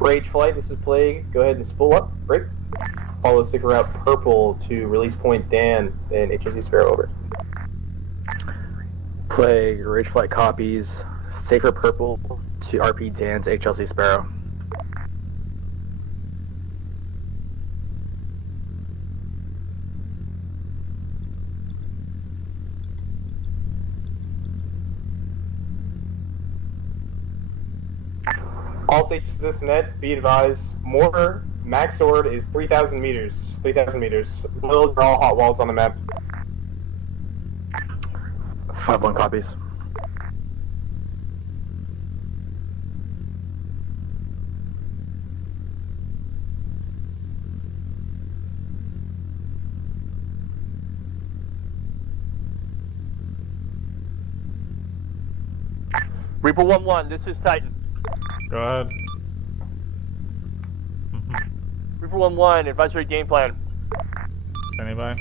Rage Flight, this is Plague. Go ahead and spool up. Break. Follow sticker route Purple to release point Dan and HLC Sparrow over. Plague, Rage Flight copies. Safer Purple to RP Dan's HLC Sparrow. All stations this net, be advised, mortar max sword is 3,000 meters. 3,000 meters. We'll draw hot walls on the map. 5-1 copies. Reaper 1-1, this is Titan. Go ahead. Reaper 1-1, advisory game plan. Standing by.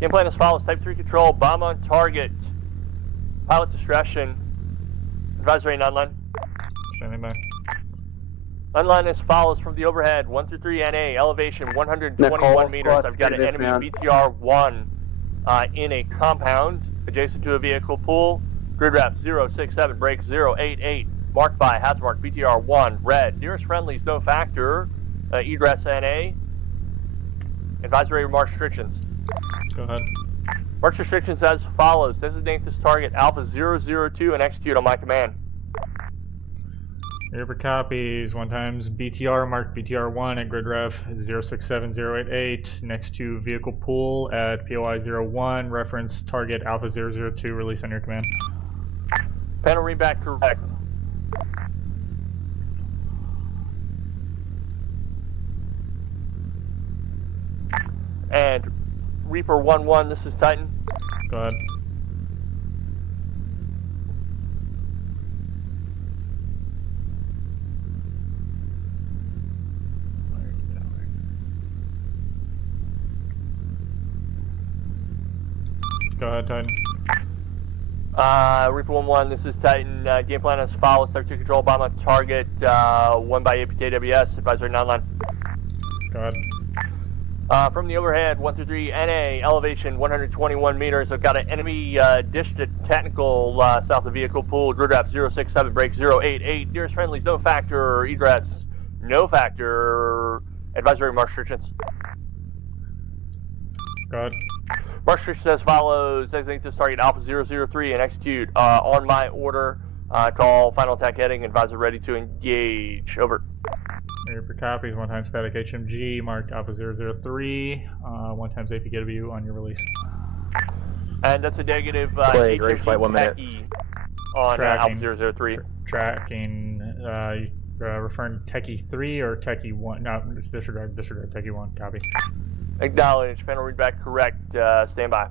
Game plan as follows: Type 3 control, bomb on target. Pilot discretion. Advisory non-line. Standing by. Unline as follows from the overhead: 1 through 3 NA, elevation 121 meters. I've got an enemy BTR-1 in a compound adjacent to a vehicle pool. Grid rep 067, break 088. Marked by Hazmark BTR-1, red. Nearest friendlies, no factor. Egress NA. Advisory march restrictions. Go ahead. March restrictions as follows: designate this target Alpha 002 and execute on my command. Reaper copies. 1 times BTR marked BTR-1 at grid ref 067088 next to vehicle pool at POI 01. Reference target Alpha 002. Release on your command. Panel read back correct. And Reaper 1-1, this is Titan. Go ahead. Go ahead, Titan. Reaper 1-1, this is Titan. Game plan as follows: Type 2 control, bomb on target, 1 by APKWS, advisory non-line. Go ahead. From the overhead, 1 through 3 NA, elevation 121 meters. I've got an enemy dished at technical south of vehicle pool. Grid rep 067, break 088. Nearest friendlies, no factor. Egress, no factor. Advisory march restrictions. Go ahead. March restrictions as follows: designate this target Alpha 003 and execute on my order. Call final attack heading. Advisor ready to engage. Over. Reaper copies. 1 times static HMG marked Alpha 003. 1 times APKW on your release. And that's a negative Plague, Rage Flight, 1 minute. On Tracking. Alpha 003. Tracking. Referring to Techie 3 or Techie 1? No, it's disregard Techie 1. Copy. Acknowledge. Panel read back correct. Stand by.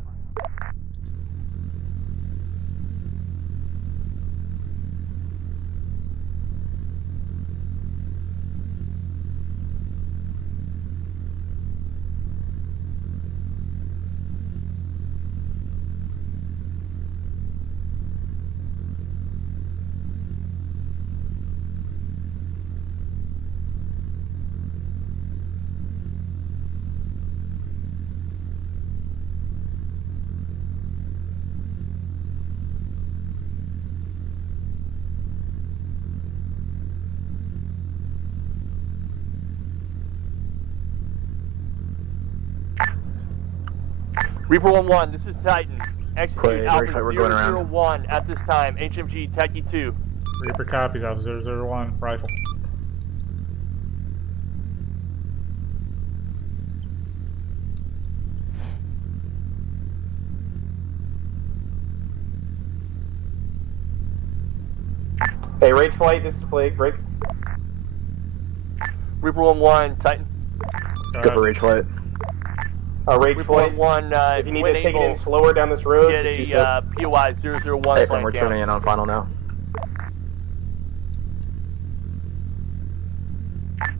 Reaper 1-1, this is Titan. Execute Plague, Alpha Rage Flight, we're going around. 001 at this time. HMG Techie 2. Reaper copies. Alpha 001. Rifle. Hey, Rage Flight, this is Plague. Break. Reaper 1-1, Titan. Go for Rage Flight. Rage Reaper Flight, 1-1, if you need to take it in slower down this road, get just do a so. POI 001 Hey, flank we're down. turning in on final now.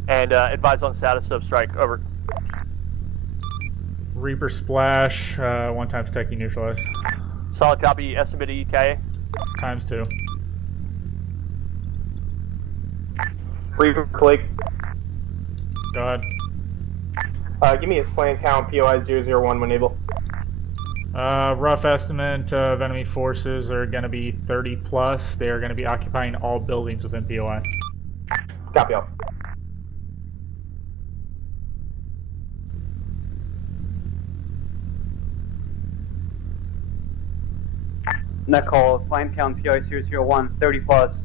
And advise on status of strike. Over. Reaper splash. 1 times Techie neutralize. Solid copy. Estimated EKA. Times 2. Reaper Plague. Go ahead. Give me a slant count, POI 001 when able. Rough estimate of enemy forces are going to be 30 plus. They are going to be occupying all buildings within POI. Copy all. Net call, slant count, POI 001, 30 plus.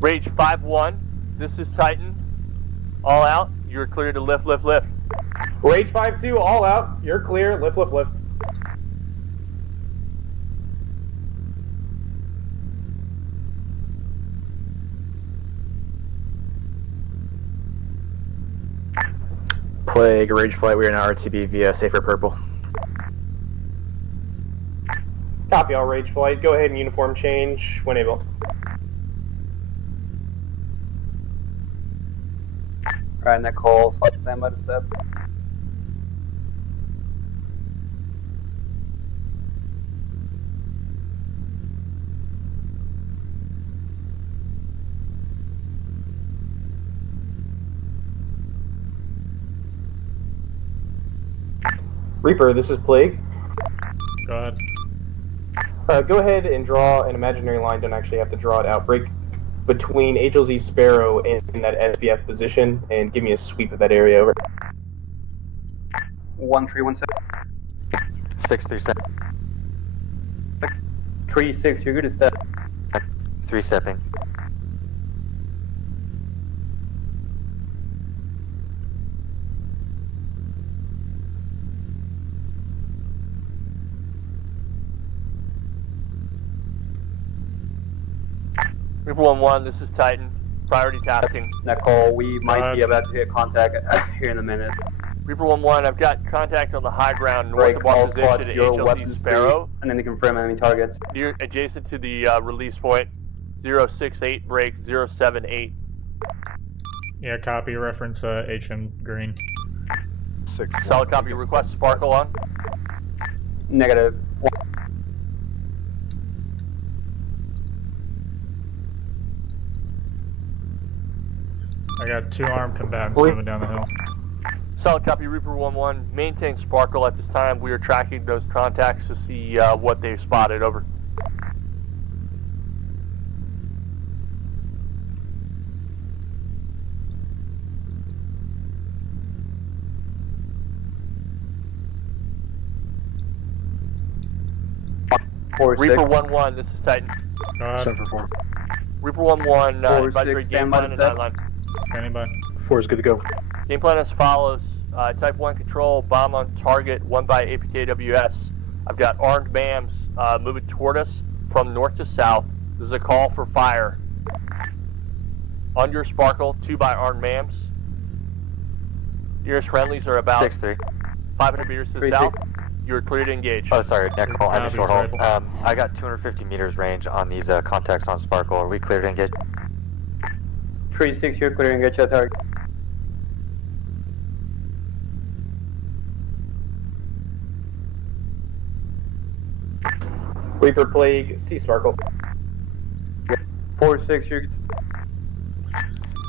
Rage 5-1, this is Titan. All out, you're clear to lift, lift, lift. Rage 5-2, all out. You're clear. Lift, lift, lift. Plague, Rage Flight, we are now RTB via Safer Purple. Copy all, Rage Flight. Go ahead and uniform change when able. Alright, net call, flight stand by the step. Reaper, this is Plague. Go ahead. Go ahead and draw an imaginary line. Don't actually have to draw it out. Break between HLZ Sparrow and that SBF position, and give me a sweep of that area over. 1317. 637. 36, you're good to step. 3 stepping. Reaper 1-1, this is Titan. Priority tasking. Net call, we might be about to hit contact here in a minute. Reaper 1-1, I've got contact on the high ground north Break of our all position squads, at your HLZ weapons Sparrow. And then to confirm enemy targets. Near, adjacent to the release point, 068 break 078. Yeah, copy. Reference HM Green. Solid copy. Request Sparkle on. Negative. I got 2 armed combatants moving down the hill. Solid copy. Reaper 1-1. Maintain Sparkle at this time. We are tracking those contacts to see what they've spotted. Over. Reaper 1-1, this is Titan. Go ahead. 7-4. Reaper 1-1, advisory game plan and outline. Standing by. 4 is good to go. Game plan as follows. Type 1 control, bomb on target, 1 by APKWS. I've got armed MAMs moving toward us from north to south. This is a call for fire. On your Sparkle, 2 by armed MAMs. Nearest friendlies are about 6-3. 500 meters to the south. You're clear to engage. Oh, sorry, net call. I just short hold. Copy, I got 250 meters range on these contacts on Sparkle. Are we clear to engage? 36, you're clear to engage that target. Reaper Plague, C Sparkle. 46, you're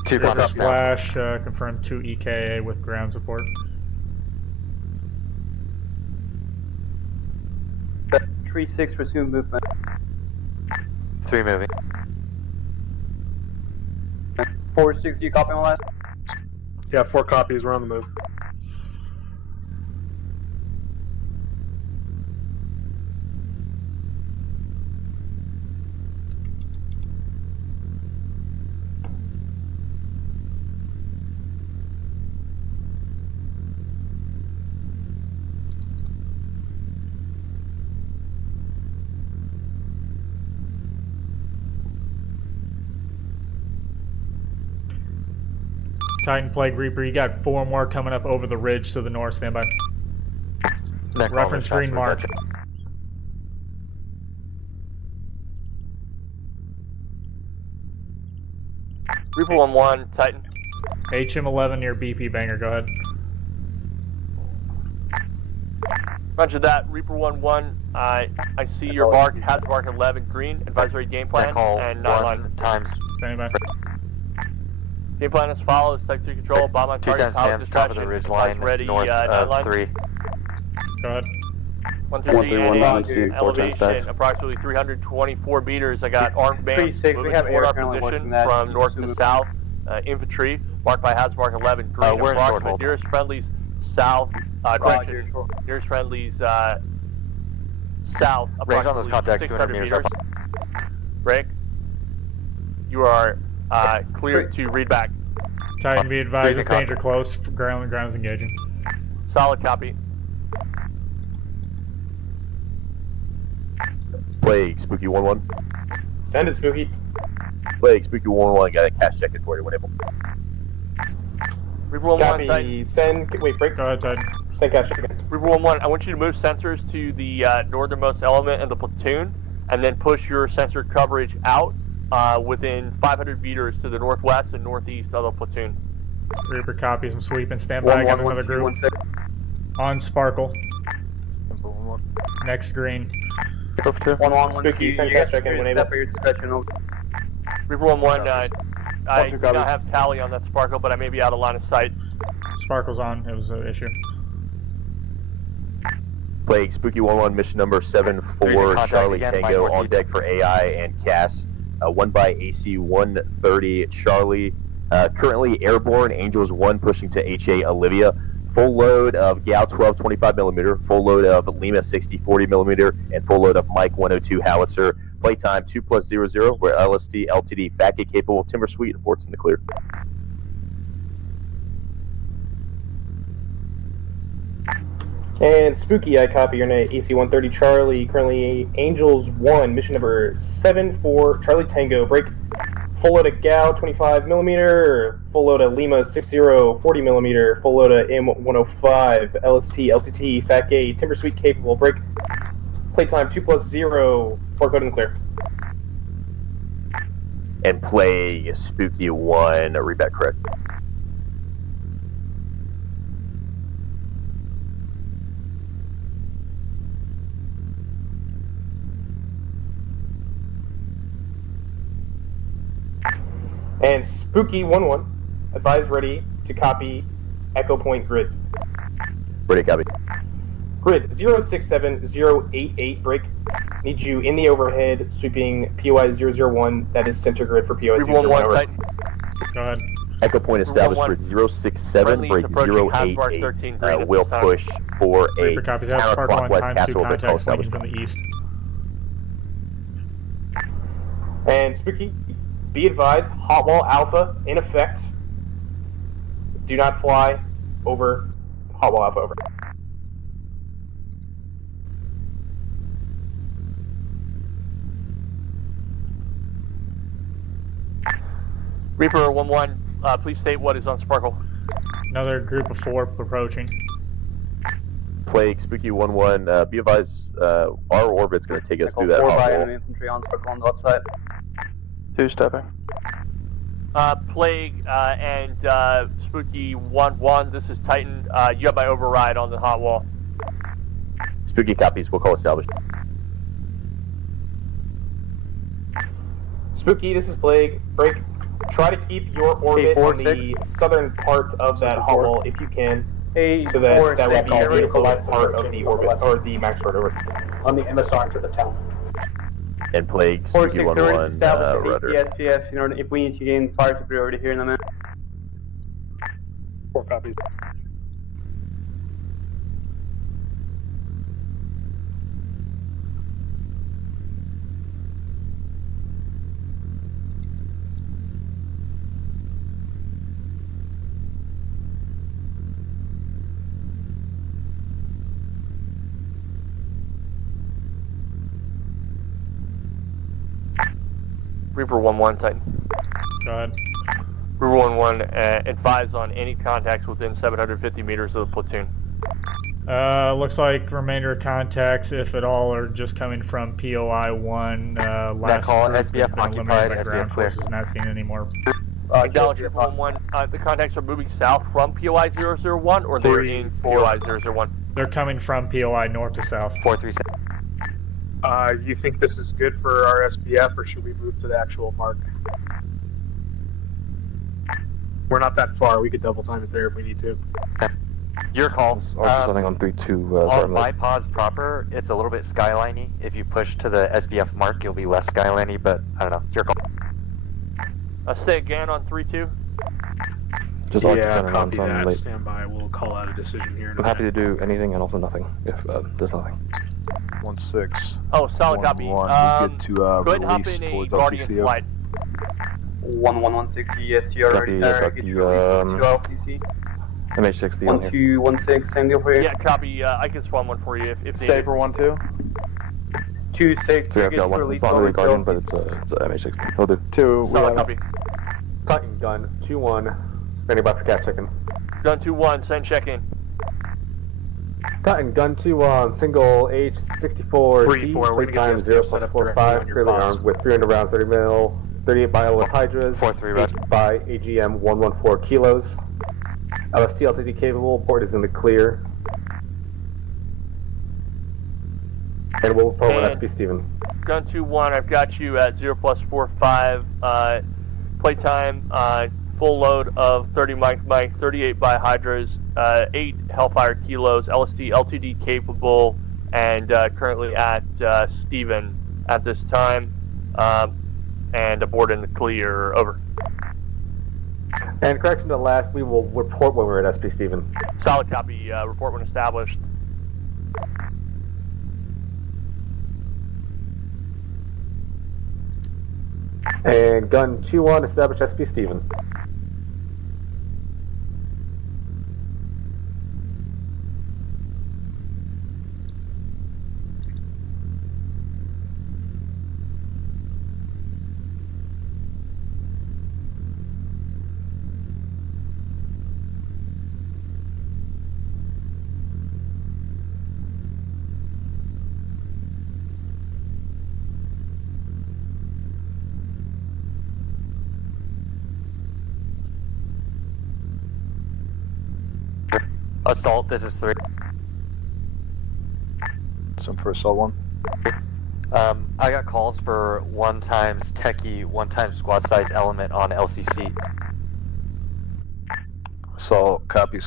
2 contacts now. Flash, confirm 2 EKA with ground support. 36, resume movement. 3 moving. 46, you copy my last? Yeah, 4 copies. We're on the move. Titan, Plague, Reaper, you got 4 more coming up over the ridge to the north. Stand by. Reference green mark. Reaper 1-1, Titan. HM11 near BP Banger, go ahead. Roger that, Reaper 1-1, I see your mark, has mark 11 green, advisory game plan, and not on times. Standing by. Game plan as follows, Type 3 control, bomb on 2 target, times power top of the ridge distraction, line, ready, north 3. Go ahead. 133 1 NA, 2, 4 times elevation approximately 324 meters. I got armed bands 36, moving we have toward air our currently position watching that. from north to south. Infantry, marked by Hazmark 11 green. We're in short Approximate hold. nearest friendlies south, correction, nearest friendlies south, Range on those approximately contacts 600 200 meters. Rick, you are cleared to read back. Titan, be advised, Freezing it's danger close. Ground's engaging. Solid copy. Plague, Spooky 1-1. Send it, Spooky. Plague, Spooky 1-1, got a cash check in for you when able. Reaper 1-1, Copy. Titan. Send. Wait, break. Go ahead, Titan. Send cash again. Reaper 1-1, I want you to move sensors to the northernmost element of the platoon, and then push your sensor coverage out within 500 meters to the northwest and northeast of the platoon. Reaper copies, I'm sweeping. Stand by, got another group. On Sparkle. Next green. 1-1, Spooky, send cash check in when able. your discretion. Reaper 1-1, I do not have tally on that Sparkle, but I may be out of line of sight. Sparkle's on, it was an issue. Plague, Spooky 1-1, mission number 7-4, Charlie Tango, on deck for AI and CAS. 1 by AC 130, Charlie. Currently airborne, Angels 1 pushing to HA Olivia. Full load of Gal 12 25mm, full load of Lima 60 40mm, and full load of Mike 102 howitzer. Playtime 2+00, where LST LTD FACA capable Timber Suite reports in the clear. And Spooky, I copy your name, AC-130 Charlie, currently Angels 1, mission number 7-4, Charlie Tango, break, full load of Gal 25mm, full load of Lima 60 40mm, full load of M105, LST, LTT, FAC-A, Timber Suite capable, break, playtime 2+0, port code in the clear. And play Spooky 1, read that correct. And Spooky 1-1, advise ready to copy Echo Point grid. Ready, copy. Grid 067088 break. Need you in the overhead sweeping POI 001. That is center grid for POI 001. Over. Go ahead. Echo Point established grid 067 break 088. Will push for a Reaper copies, have Sparkle on counterclockwise times 2 castle orbit contacts call linking from the east. And Spooky, be advised, hot wall alpha in effect. Do not fly over hot wall alpha over. Reaper 1-1, please state what is on Sparkle. Another group of 4 approaching. Plague, Spooky 1-1, be advised, our orbit's going to take us through that 4 hot by wall. enemy infantry on Sparkle on the left side. 2 stepping. Plague and Spooky 1-1, this is Titan. You have my override on the hot wall. Spooky copies, we'll call established. Spooky, this is Plague. Break. Try to keep your orbit on the southern part of that hot wall if you can. So that would be the left part of the orbit, or the max orbit orbit. On the MSR to the town. And Plague, Spooky 1-1, rudder. SPF, in order, if we need to gain fire superiority here in a minute. 4 copies. Reaper 1-1, Titan. Go ahead. Reaper 1-1, advise on any contacts within 750 meters of the platoon. Looks like remainder of contacts, if at all, are just coming from POI 1. Last call, group SBF has been occupied, eliminated by ground SBF clear. forces, not seen anymore. Acknowledge Reaper 1-1. The contacts are moving south from POI 001, or they're in POI 001? They're coming from POI north to south. 437. You think this is good for our SBF, or should we move to the actual mark? We're not that far. We could double time it there if we need to. Your call. Something on 3-2. On my pause proper, it's a little bit skyliney. If you push to the SBF mark, you'll be less skyliney, but I don't know. It's your call. Say again on 3-2. Just copy that. Stand by. We'll call out a decision here. I'm happy to do anything and also nothing, if there's nothing. 1-6. Oh, solid copy. Get to go ahead and hop in a Guardian flight. 1116 ESTR ready to get you released to LCC. MH60 on here. 1216, same deal for you. Yeah, copy. I can spawn one for you if needed. Safer 1-2. 2-6, So I've got one. It's not really Guardian, but it's a MH60. He'll do. 2, Solid copy. Titan gun, 2-1. Standing by for cat check-in. Gun 2-1, send check-in. Titan gun 2-1, single H64 D, plate time 0+45, clearly armed with 300 rounds, 30 mil, 38 bio hydras, 4-3 red. by AGM 114 kilos. LST LTD capable, port is in the clear. And we'll program SP Steven. Gun 2-1, I've got you at 0+45. Playtime, full load of 30 mic, 38 by hydras, 8 Hellfire kilos, LSD LTD capable, and currently at Steven at this time, and aboard in the clear. Over. And correction to last, we will report when we're at SP Steven. Solid copy. Report when established. And gun 2-1, establish SP Steven. Assault, this is 3. Some for assault 1. I got calls for 1 times techie, 1 times squad size element on LCC. Assault copies.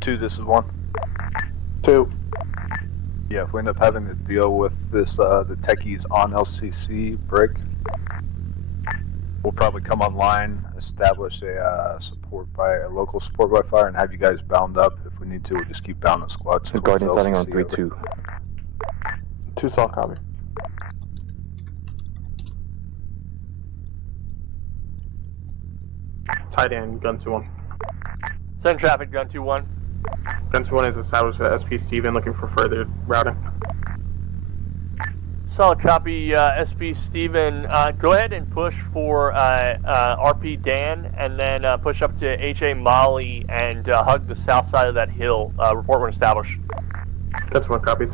2, this is 1. 2. Yeah, if we end up having to deal with this, the techies on LCC break, we'll probably come online, establish a local support by fire, and have you guys bound up. If we need to, we'll just keep bounding squads. The Guardian setting on 3-2. 2 solid copy. Tight end, gun 2-1. Send traffic, gun 2-1. Gun 2-1 is established at SP Steven, looking for further routing. Solid copy, SP Steven. Go ahead and push for RP Dan, and then push up to HA Molly and hug the south side of that hill. Report when established. Gun 2-1 copies.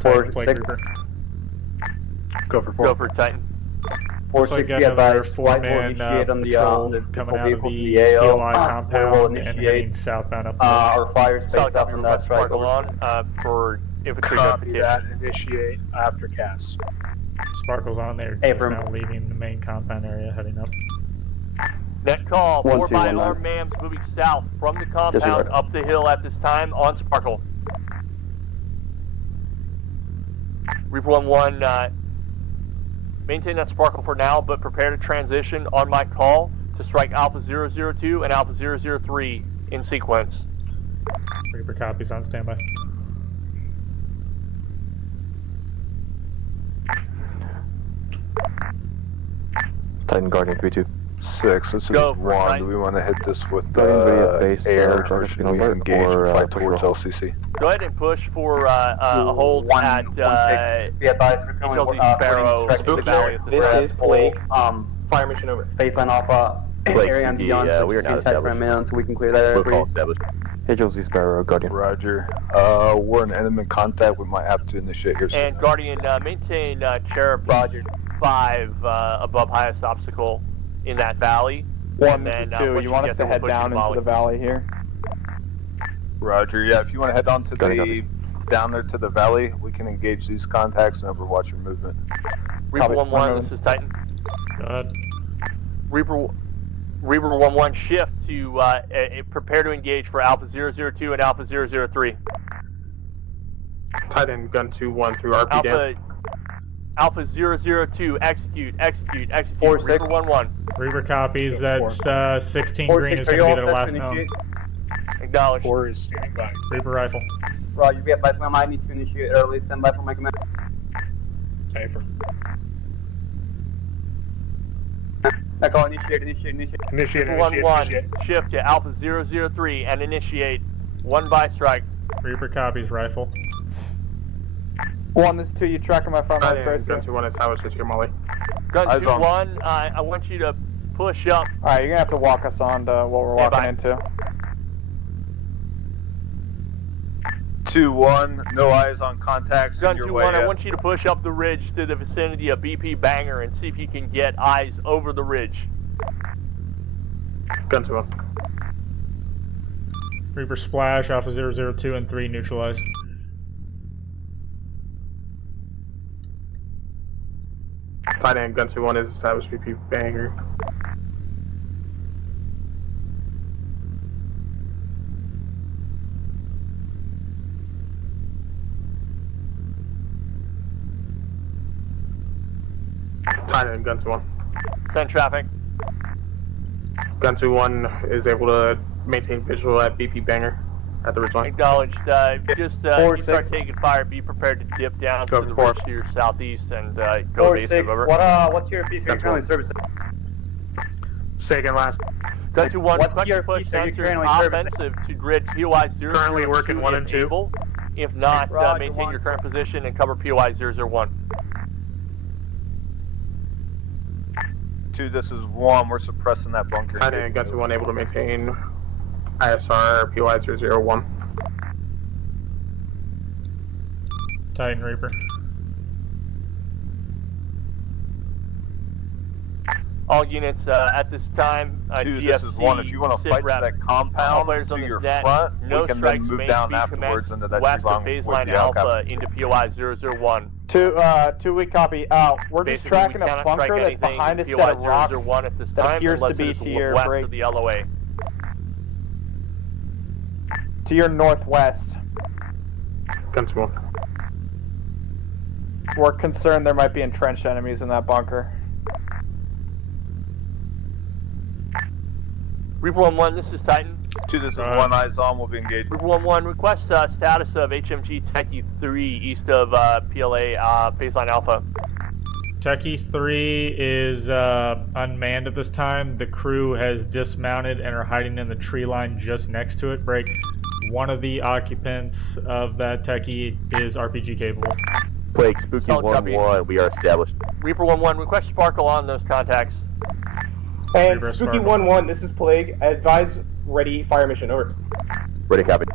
Titan plate grouper. Go for 4. Go for Titan. Looks like got another 4-man patrol coming out of the POI compound and heading southbound up the road. Our fire space Solid up copy, on that strike. Sparkle on for infantry Copy notification. that. Initiate after cast. Sparkle's on there, just now leaving the main compound area, heading up. Net call, 1, 4 2, by 1, armed mams moving south from the compound up the hill at this time on Sparkle. Reaper 1-1, maintain that Sparkle for now, but prepare to transition on my call. to strike Alpha 002 and Alpha 003 in sequence. Reaper copies on standby. Titan Guardian 3-2. 6. This is Go, 1. Do we want to hit this with Base, air, or should we engage and fight towards LCC? Go ahead and push for a hold at HLZ Sparrow in the valley at this This time. is Plague. Fire mission over. Baseline Alpha. Plague Area and beyond. we are not established. So we can clear that area. Protocol established. HLZ Sparrow, Guardian. Roger. We're in enemy contact. We might have to initiate here soon. And Guardian, maintain Cherub 5 above highest obstacle in that valley. 1, this is 2. You want us to head down into the valley here? Roger. Yeah, if you want to head down to down there to the valley, we can engage these contacts and overwatch your movement. Reaper 1-1, this is Titan. Go ahead. Reaper 1-1, shift to prepare to engage for Alpha 002 and Alpha 003. Titan gun 2-1 through RP Alpha 002, execute. 4, Reaper 1-1. Reaper copies. That's 16 4, green is 6, going to be are you their all last set to known. initiate? Acknowledge. 4 is standing by. Reaper rifle. Roger, we have lights. I might need to initiate early. Stand by for my command. Safer. Echo, initiate. Initiate. 1-1, shift to Alpha 003 and initiate 1 by strike. Reaper copies rifle. 1, this is 2. You tracking my front line Gun first? 2-1 established here, Molly. Gun 2-1, I want you to push up. Alright, you're gonna have to walk us on to what we're walking into. 2-1. No eyes on contacts. Gun in your 2-1, way I want you to push up the ridge to the vicinity of BP Banger and see if you can get eyes over the ridge. Gun 2-1. Reaper splash, Alpha 002 and 3 neutralized. Titan gun 2-1 is established BP Banger. Titan gun 2-1. Send traffic. Gun 2-1 is able to maintain visual at BP Banger at the ridgeline. Acknowledged. Just you start taking fire, be prepared to dip down to the ridge to your southeast and go evasive. Over. What's your piece of currently servicing? Second last. Gun 2-1, What's your push piece are you sensors currently offensive to grid POI 002. Currently working 1 and 2. Able. If not, maintain your current position and cover POI 001. 2, this is 1. We're suppressing that bunker. Titan gun 2-1 able to maintain ISR POI 001. Titan Reaper. All units at this time, 2, GFC, this is 1. If you want to fight to that compound to your front, no we can strikes then move may down be afterwards into that west of T-long with baseline the Alpha into POI 001. 2, we copy. We're just tracking a bunker that's behind a set of rocks at this that time, appears to be to your west break. of the LOA. To your northwest. Gun 2-1. We're concerned there might be entrenched enemies in that bunker. Reaper 1-1, this is Titan. 2, this is 1. Eyes on. We'll be engaged. Reaper 1-1, request status of HMG Techie 3 east of PLA baseline Alpha. Techie 3 is unmanned at this time. The crew has dismounted and are hiding in the tree line just next to it. Break. One of the occupants of that Techie is RPG capable. Plague, Spooky 1-1, we are established. Reaper 1-1, request sparkle on those contacts. And Spooky 1-1, this is Plague. Advise ready fire mission, over. Ready, copy.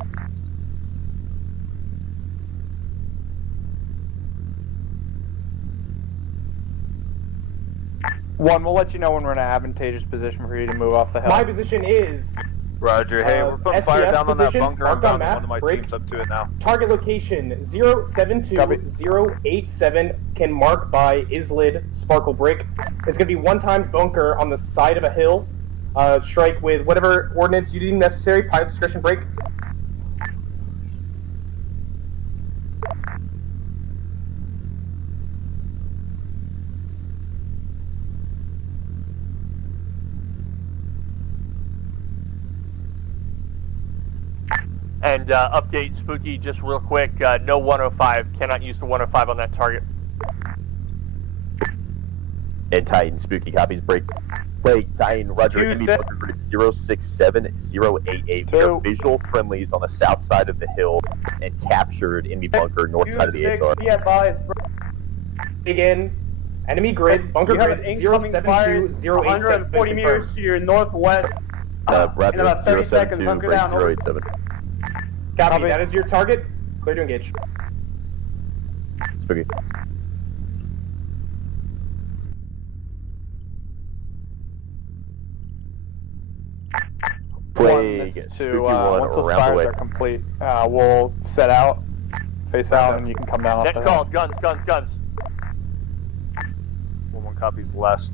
One, we'll let you know when we're in an advantageous position for you to move off the hill. My position is... Roger. Hey, we're putting fire down on that bunker. I'm on one of my break. teams up to it now. Target location 072087 can mark by Islid Sparkle Brick. It's going to be 1 times bunker on the side of a hill. Strike with whatever ordnance you deem necessary. Pilot discretion break. And update Spooky just real quick. No 105. Cannot use the 105 on that target. And Titan, Spooky copies break. Play Titan, Roger, enemy bunker grid 067088. We are visual friendlies on the south side of the hill and captured enemy bunker north side of the ASR. Again, enemy grid, bunker grid 072087. 140 meters to your northwest. Roger, in about 30 seconds, 072, bunker break down. 087. Copy, that is your target. Clear to engage. Spooky. Plague, Spooky one once those around the fires way. are complete, we'll set out, face out, and you can come down. Net call, guns. 1-1 copies last.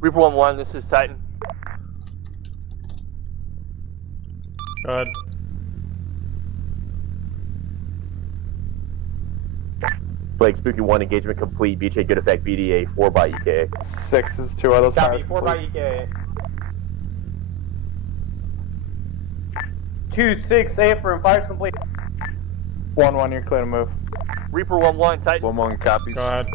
Reaper 1-1, this is Titan. Good. Plague, Spooky 1, engagement complete. BJ, good effect, BDA, 4 by EK. 6 is 2 of those Copy, fires 4 by complete. EK. 2-6, safer and fires complete. 1-1, you're clear to move. Reaper 1-1, Titan. 1-1 copies. Go ahead.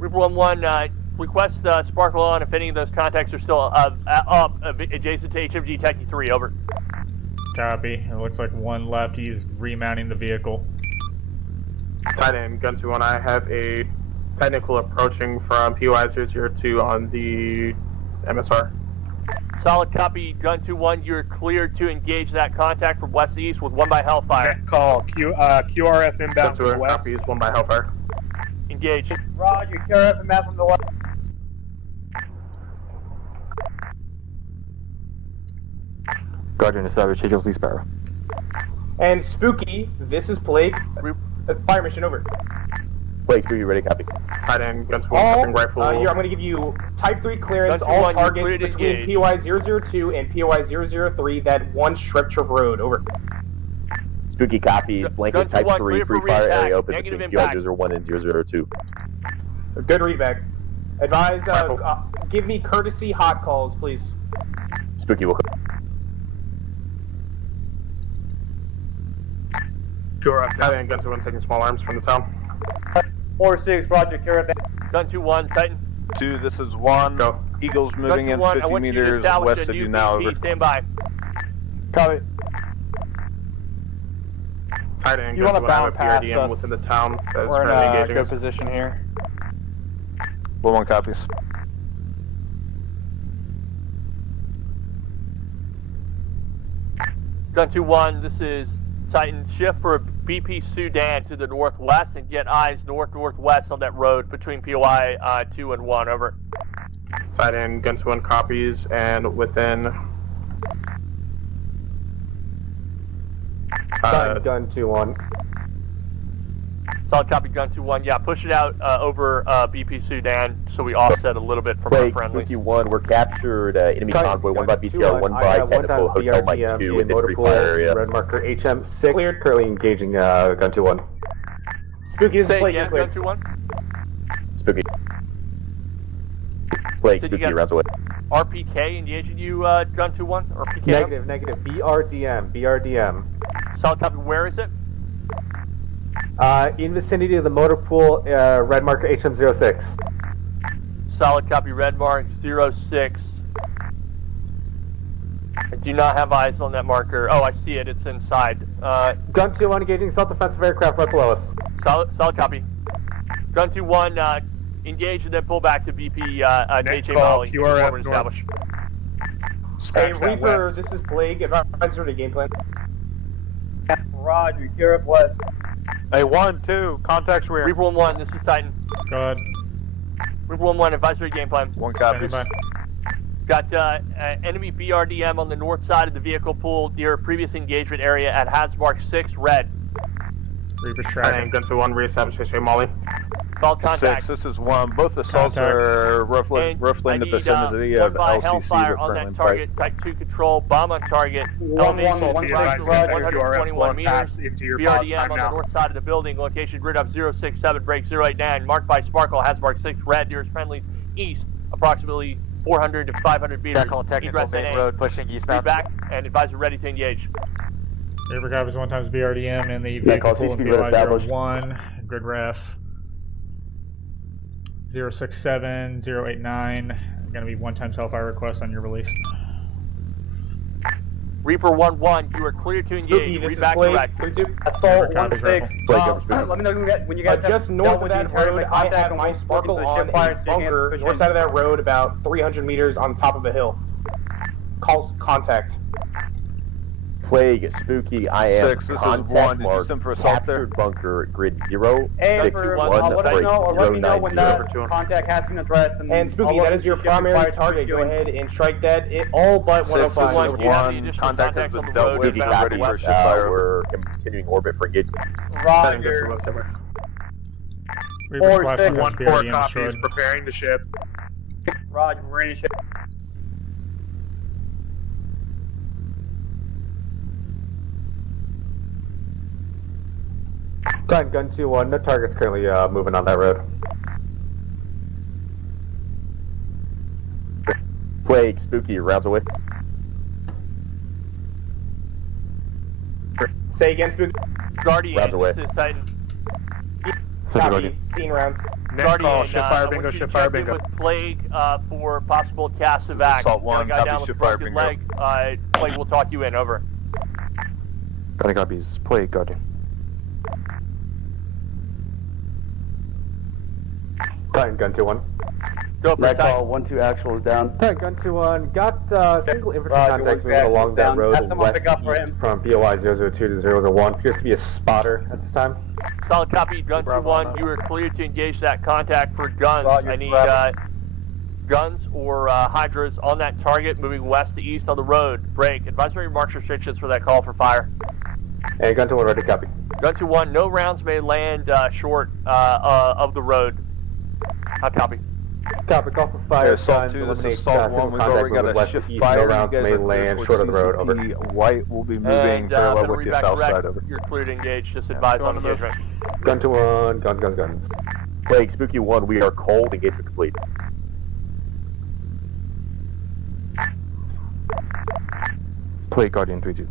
Reaper 1-1, request sparkle on if any of those contacts are still adjacent to HMG Techie 3, over. Copy. It looks like one left. He's remounting the vehicle. Titan, Gun 2-1, I have a technical approaching from POI 002 on the MSR. Solid copy, Gun 2-1, you're cleared to engage that contact from west to east with 1 by Hellfire. Call, QRF inbound from the west. Copies, 1 by Hellfire. Engage. Roger, QRF inbound from the west. Guardian established HLC Sparrow. And Spooky, this is Plague. Fire mission over. Plague, Spooky, ready, copy. Titan, Gun 2-1, rifle. I'm going to give you Type 3 clearance, all targets between POI 002 and POI 003, that one stretch of road, over. Spooky copies, blanket Type 3, free fire area open between POI 001 and 002. Good readback. Advise, give me courtesy hot calls, please. Spooky will come. QRF, Titan, Gun 2-1, taking small arms from the town. 4-6, Roger, QRF. Gun 2-1, Titan. 2, this is 1. Go. Eagles moving in 1, 50 meters west of you now, over. Stand by. Copy. Titan, You Gun want to 2-1, I have bound a past PRDM us. within the town that is We're in currently a engaging good us. position here. 1-1 copies. Gun 2-1, this is Titan. Shift for BP Sudan to the northwest and get eyes north-northwest on that road between POI 2 and 1, over. Titan, Gun 2-1 copies, and within... Gun 2-1. Solid copy, Gun 2-1. Yeah, push it out over BP Sudan so we offset a little bit from our friendlies. Spooky 1, we're captured enemy convoy, 1 by BTR, 1 by technical, hotel Mike 2 within free fire area. Red marker HM6, cleared. Currently engaging Gun 2-1. Spooky, this is Say Plague, again, you're Gun cleared. 2-1. Spooky. Plague, Did you Spooky get- rounds away. RPK engaging you, Gun 2-1? Or PK? Negative. BRDM. Solid copy, where is it? In vicinity of the motor pool, red marker HM06. Solid copy, red mark 06. I do not have eyes on that marker. Oh, I see it. It's inside. Gun 2-1 engaging self-defensive aircraft right below us. Solid copy. Gun 2-1, engage and then pull back to BP HA Molly. QRF Establish. Hey, Reaper, this is Plague. Advisor to game plan. Roger, QRF west. Hey, 1-2, contacts rear. Reaper 1-1, this is Titan. Go ahead. Reaper 1-1, advisory game plan. 1 Standing copies. by. Got enemy BRDM on the north side of the vehicle pool near previous engagement area at Hasmark 6, red. Reaper's tracking. Gun to 1, reestablish HA Molly. Assault contact. 6, this is 1. Both assaults are roughly in the vicinity of LCC Hellfire on that target. Type 2 control. Bomb on target. Elevation 121 meters. BRDM on the north side of the building. Location grid up 067 break 089. Marked by Sparkle. Hasmark 6 red. Nearest friendlies east. Approximately 400 to 500 meters. Back on technical main road, pushing eastbound. Back and advisor ready to engage. Reaper copies 1 times BRDM in the vehicle pool in POI 01. Grid ref 067, 089. Gonna be 1 times Hellfire request on your release. Reaper 1-1, you are clear to engage. Read back direct. Assault 1-6. Let me know when you guys just north of that road, I have my Sparkle on a bunker, north side of that road, about 300 meters on top of a hill. Calls contact. Plague, Spooky, I am 6, this is 1. Did you mark, send for assault there? bunker, grid 0, and 6, for, 1, let us know, or let me know when that 090. contact has been addressed. And Spooky, that is your primary target. Go ahead and strike that. All but 105. 1, contact has been dealt with, Spooky, ready for ship fire. We're continuing orbit for engagement. Roger. Reaper splash 4-6, 1 4 copies, preparing to ship. Roger, we're in a ship. Gun 2-1, no target's currently moving on that road. Plague, Spooky, rounds away. Say again, Spooky. Guardian, Rounds away. this is Titan. Copy. Scene rounds. Guardian, ship fire bingo, ship fire bingo. With Plague for possible cast evac. Assault 1, guy copy, down with ship fire broken bingo. leg. Plague will talk you in, over. Got any copies? Plague, Guardian. Titan, gun 2-1. Go for Titan. 1-2 actual is down. Titan, gun 2-1. Got single infantry contact moving along that road west from POI 002 to 001. Appears to be a spotter at this time. Solid copy, gun 2-1. You are clear to engage that contact for guns. I need guns or hydras on that target moving west to east on the road. Break. Advisory marks restrictions for that call for fire. And gun 2-1 ready, copy. Gun 2-1, no rounds may land short of the road. Hot copy. Copy, call for fire. Assault 2, this is Assault 1. We've already got a shift fire. No rounds may land short of the road, over. White will be moving parallel with the south side, over. You're clear to engage, just advise on engagement. Gun 2-1, guns. Plague, Spooky 1, we are cold, engagement complete. Plague, Guardian 3-2.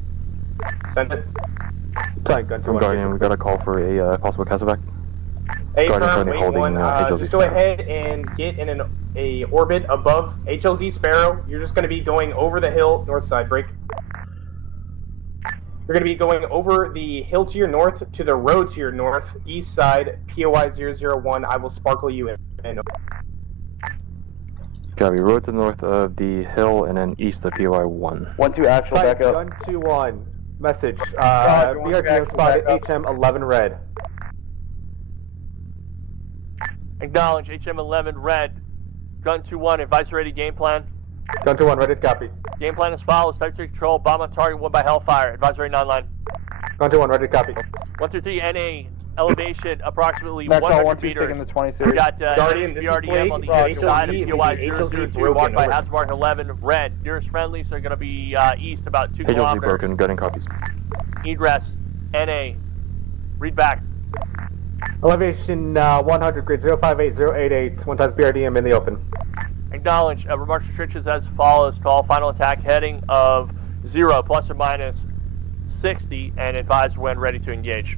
Send it. Titan, gun 2-1. Guardian, we got a call for a possible cast evac. A Guardian firm, currently wait holding, one. HLZ Just go ahead and get in a orbit above HLZ Sparrow. You're just going to be going over the hill, north side, break. You're going to be going over the hill to your north, to the road to your north, east side, POI 001. I will sparkle you in. Copy, road to the north of the hill and then east of POI 1. 1-2 actual, back up. Gun 2-1, message. BRDM spotted HM11 red. Acknowledge, HM11 red. Gun 2-1, advisory ready game plan. Gun 2-1, ready to copy. Game plan as follows, type 3 control, bomb on target, 1 by Hellfire, advisory non-line. Gun 2-1, ready to copy. 123 NA, elevation approximately That's 100 meters. in the 20 series. We got Guardian, BRDM on the east side of POI 002, marked by Hasmark 11 red. Nearest friendlies are going to be east about 2 HLZ kilometers. broken, gunning copies. Egress, NA, read back. Elevation 100 grid 058088, 1 times BRDM in the open. Acknowledge, remarks restrictions as follows. Call final attack heading of 0 plus or minus 60 and advise when ready to engage.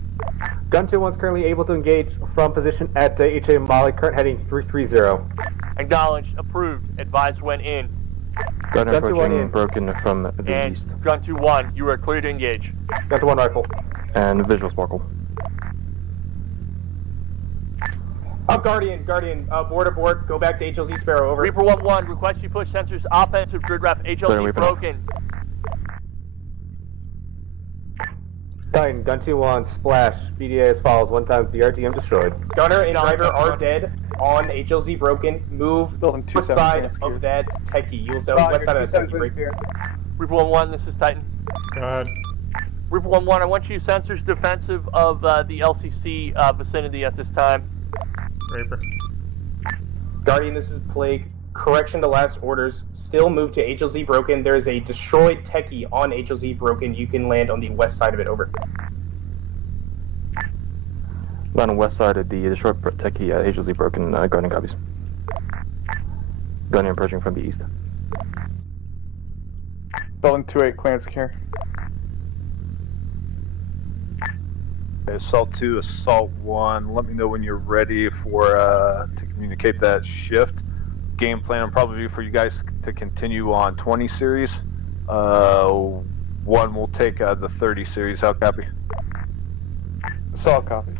Gun 2-1 is currently able to engage from position at HA Molly, current heading 330. Acknowledge, approved, advise when in. Gun approaching broken from the east. Gun 2-1, you are clear to engage. Gun 2-1 rifle. And visual sparkle. Guardian, board, go back to HLZ Sparrow, over. Reaper 1-1, request you push sensors, offensive grid ref, HLZ broken. Titan, gun 2-1, splash, BDA as follows, 1 times BRDM destroyed. Gunner and driver are dead. on HLZ broken. Move west side of that techie. You'll say west side of that techie break. Reaper 1-1, this is Titan. Go ahead. Reaper 1-1, I want you sensors defensive of the LCC vicinity at this time. Reaper. Guardian, this is Plague. Correction to last orders. Still move to HLZ broken. There is a destroyed techie on HLZ broken. You can land on the west side of it. Over. Land on west side of the destroyed techie at HLZ broken. Guardian copies. Guardian approaching from the east. Building 2-8, clear and secure. Assault 2, Assault 1, let me know when you're ready for to communicate that shift. Game plan will probably be for you guys to continue on 20 series. 1 will take the 30 series. How copy? Assault copy.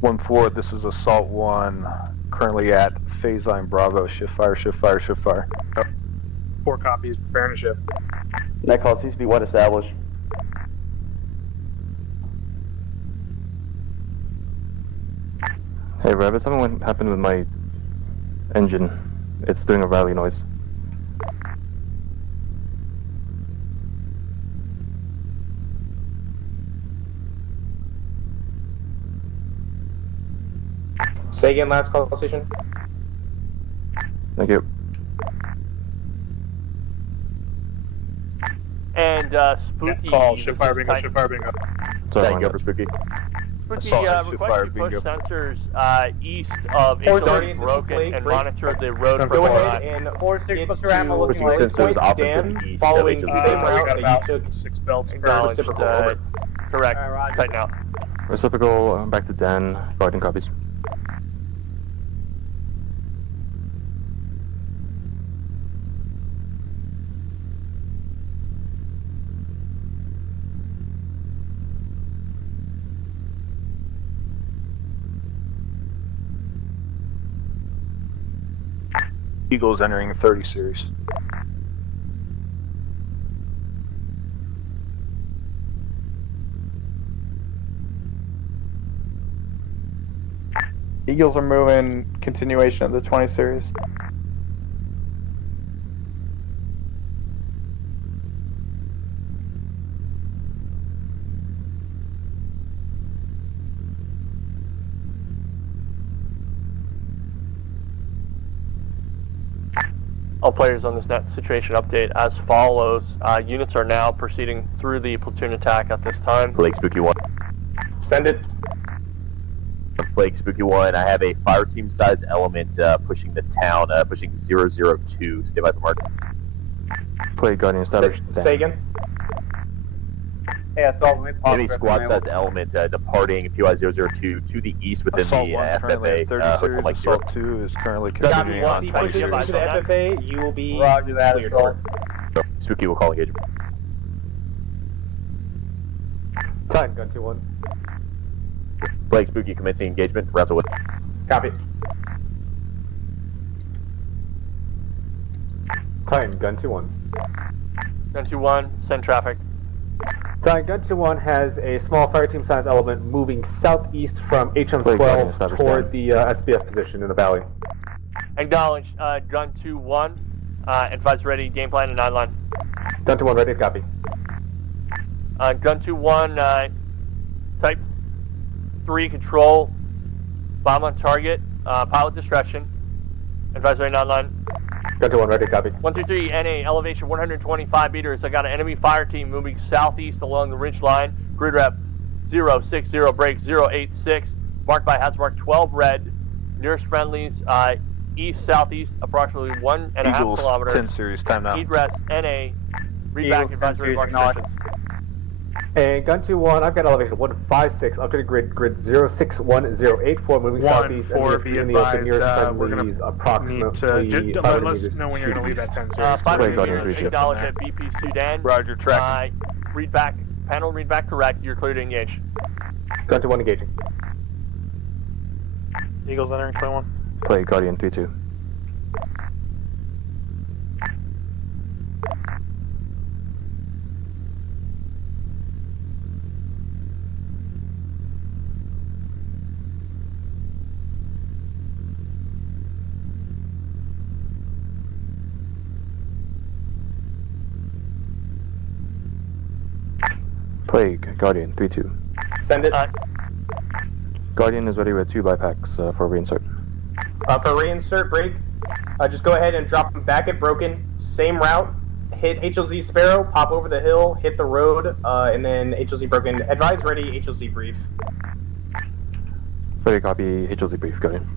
1-4, this is Assault 1, currently at phase line Bravo. Shift fire, shift fire, shift fire. 4 copies, preparing to shift. Net call CCP1 established. Hey Rabbit, something happened with my engine. It's doing a rally noise. Say again, last call station. Thank you. And Spooky. Call, shift fire bingo, shift fire bingo. Thank you for Spooky. Spooky, request you push sensors east of HLZ broken and monitor the road for go ahead and 4-6 Buster Ammo looking like sensors opposite dam, the east following of the HLZ. same route that you took. 6 belts. Acknowledged. Correct. Tight now. Reciprocal, back to Den. Guardian copies. Eagles entering 30 series. Eagles are moving continuation of the 20 series. All players on this net situation update as follows. Units are now proceeding through the platoon attack at this time. Plague Spooky 1. Send it. Plague Spooky 1, I have a fire team size element pushing the town, pushing 002. Stay by the mark. Plague Guardian established. Say again. Yeah, so Enemy squad size element departing POI 002 to the east within Assault the 1 currently FFA. at 30 series. Like Assault 2 is currently Copy. continuing on Once he 20 pushes series. into the FFA, you will be Roger that, cleared. Assault. Spooky will call engagement. Titan, gun 2-1. Plague Spooky commencing engagement. Rounds away. Copy. Titan, gun 2-1. Gun 2-1, send traffic. Titan, gun 2-1 has a small fire team size element moving southeast from HM12 toward the SBF position in the valley. Acknowledge. Gun 2-1. Advise ready. Game plan and 9-line. Gun 2-1 ready to copy. Gun 2-1. Type 3 control. Bomb on target. Pilot distraction. Advise ready 9-line. Gun 2-1 ready to copy. 123 NA elevation 125 meters. I got an enemy fire team moving southeast along the ridge line. Grid rep 060 break 086. Marked by hazard mark 12 red. Nearest friendlies east southeast approximately 1.5 Eagles, kilometers. 10 series, time now. Egress NA. Read back advisory mark stations. And gun 2-1, I've got elevation 156 up to the grid 061084 moving southeast. 1-4, be advised, we're going to approximately need to let us know when you're going to leave that 10 series. 5 meters, acknowledge at BP Sudan. Roger, track. Read back, panel read back correct, you're clear to engage. Gun 2-1 engaging. Eagles entering 21. Plague Guardian 3-2. Plague, Guardian, 3-2. Send it. Guardian is ready with 2 bypacks for reinsert. For reinsert, break. Just go ahead and drop them back at Broken. Same route. Hit HLZ Sparrow, pop over the hill, hit the road, and then HLZ Broken. Advise ready, HLZ brief. Ready, copy, HLZ brief, Guardian.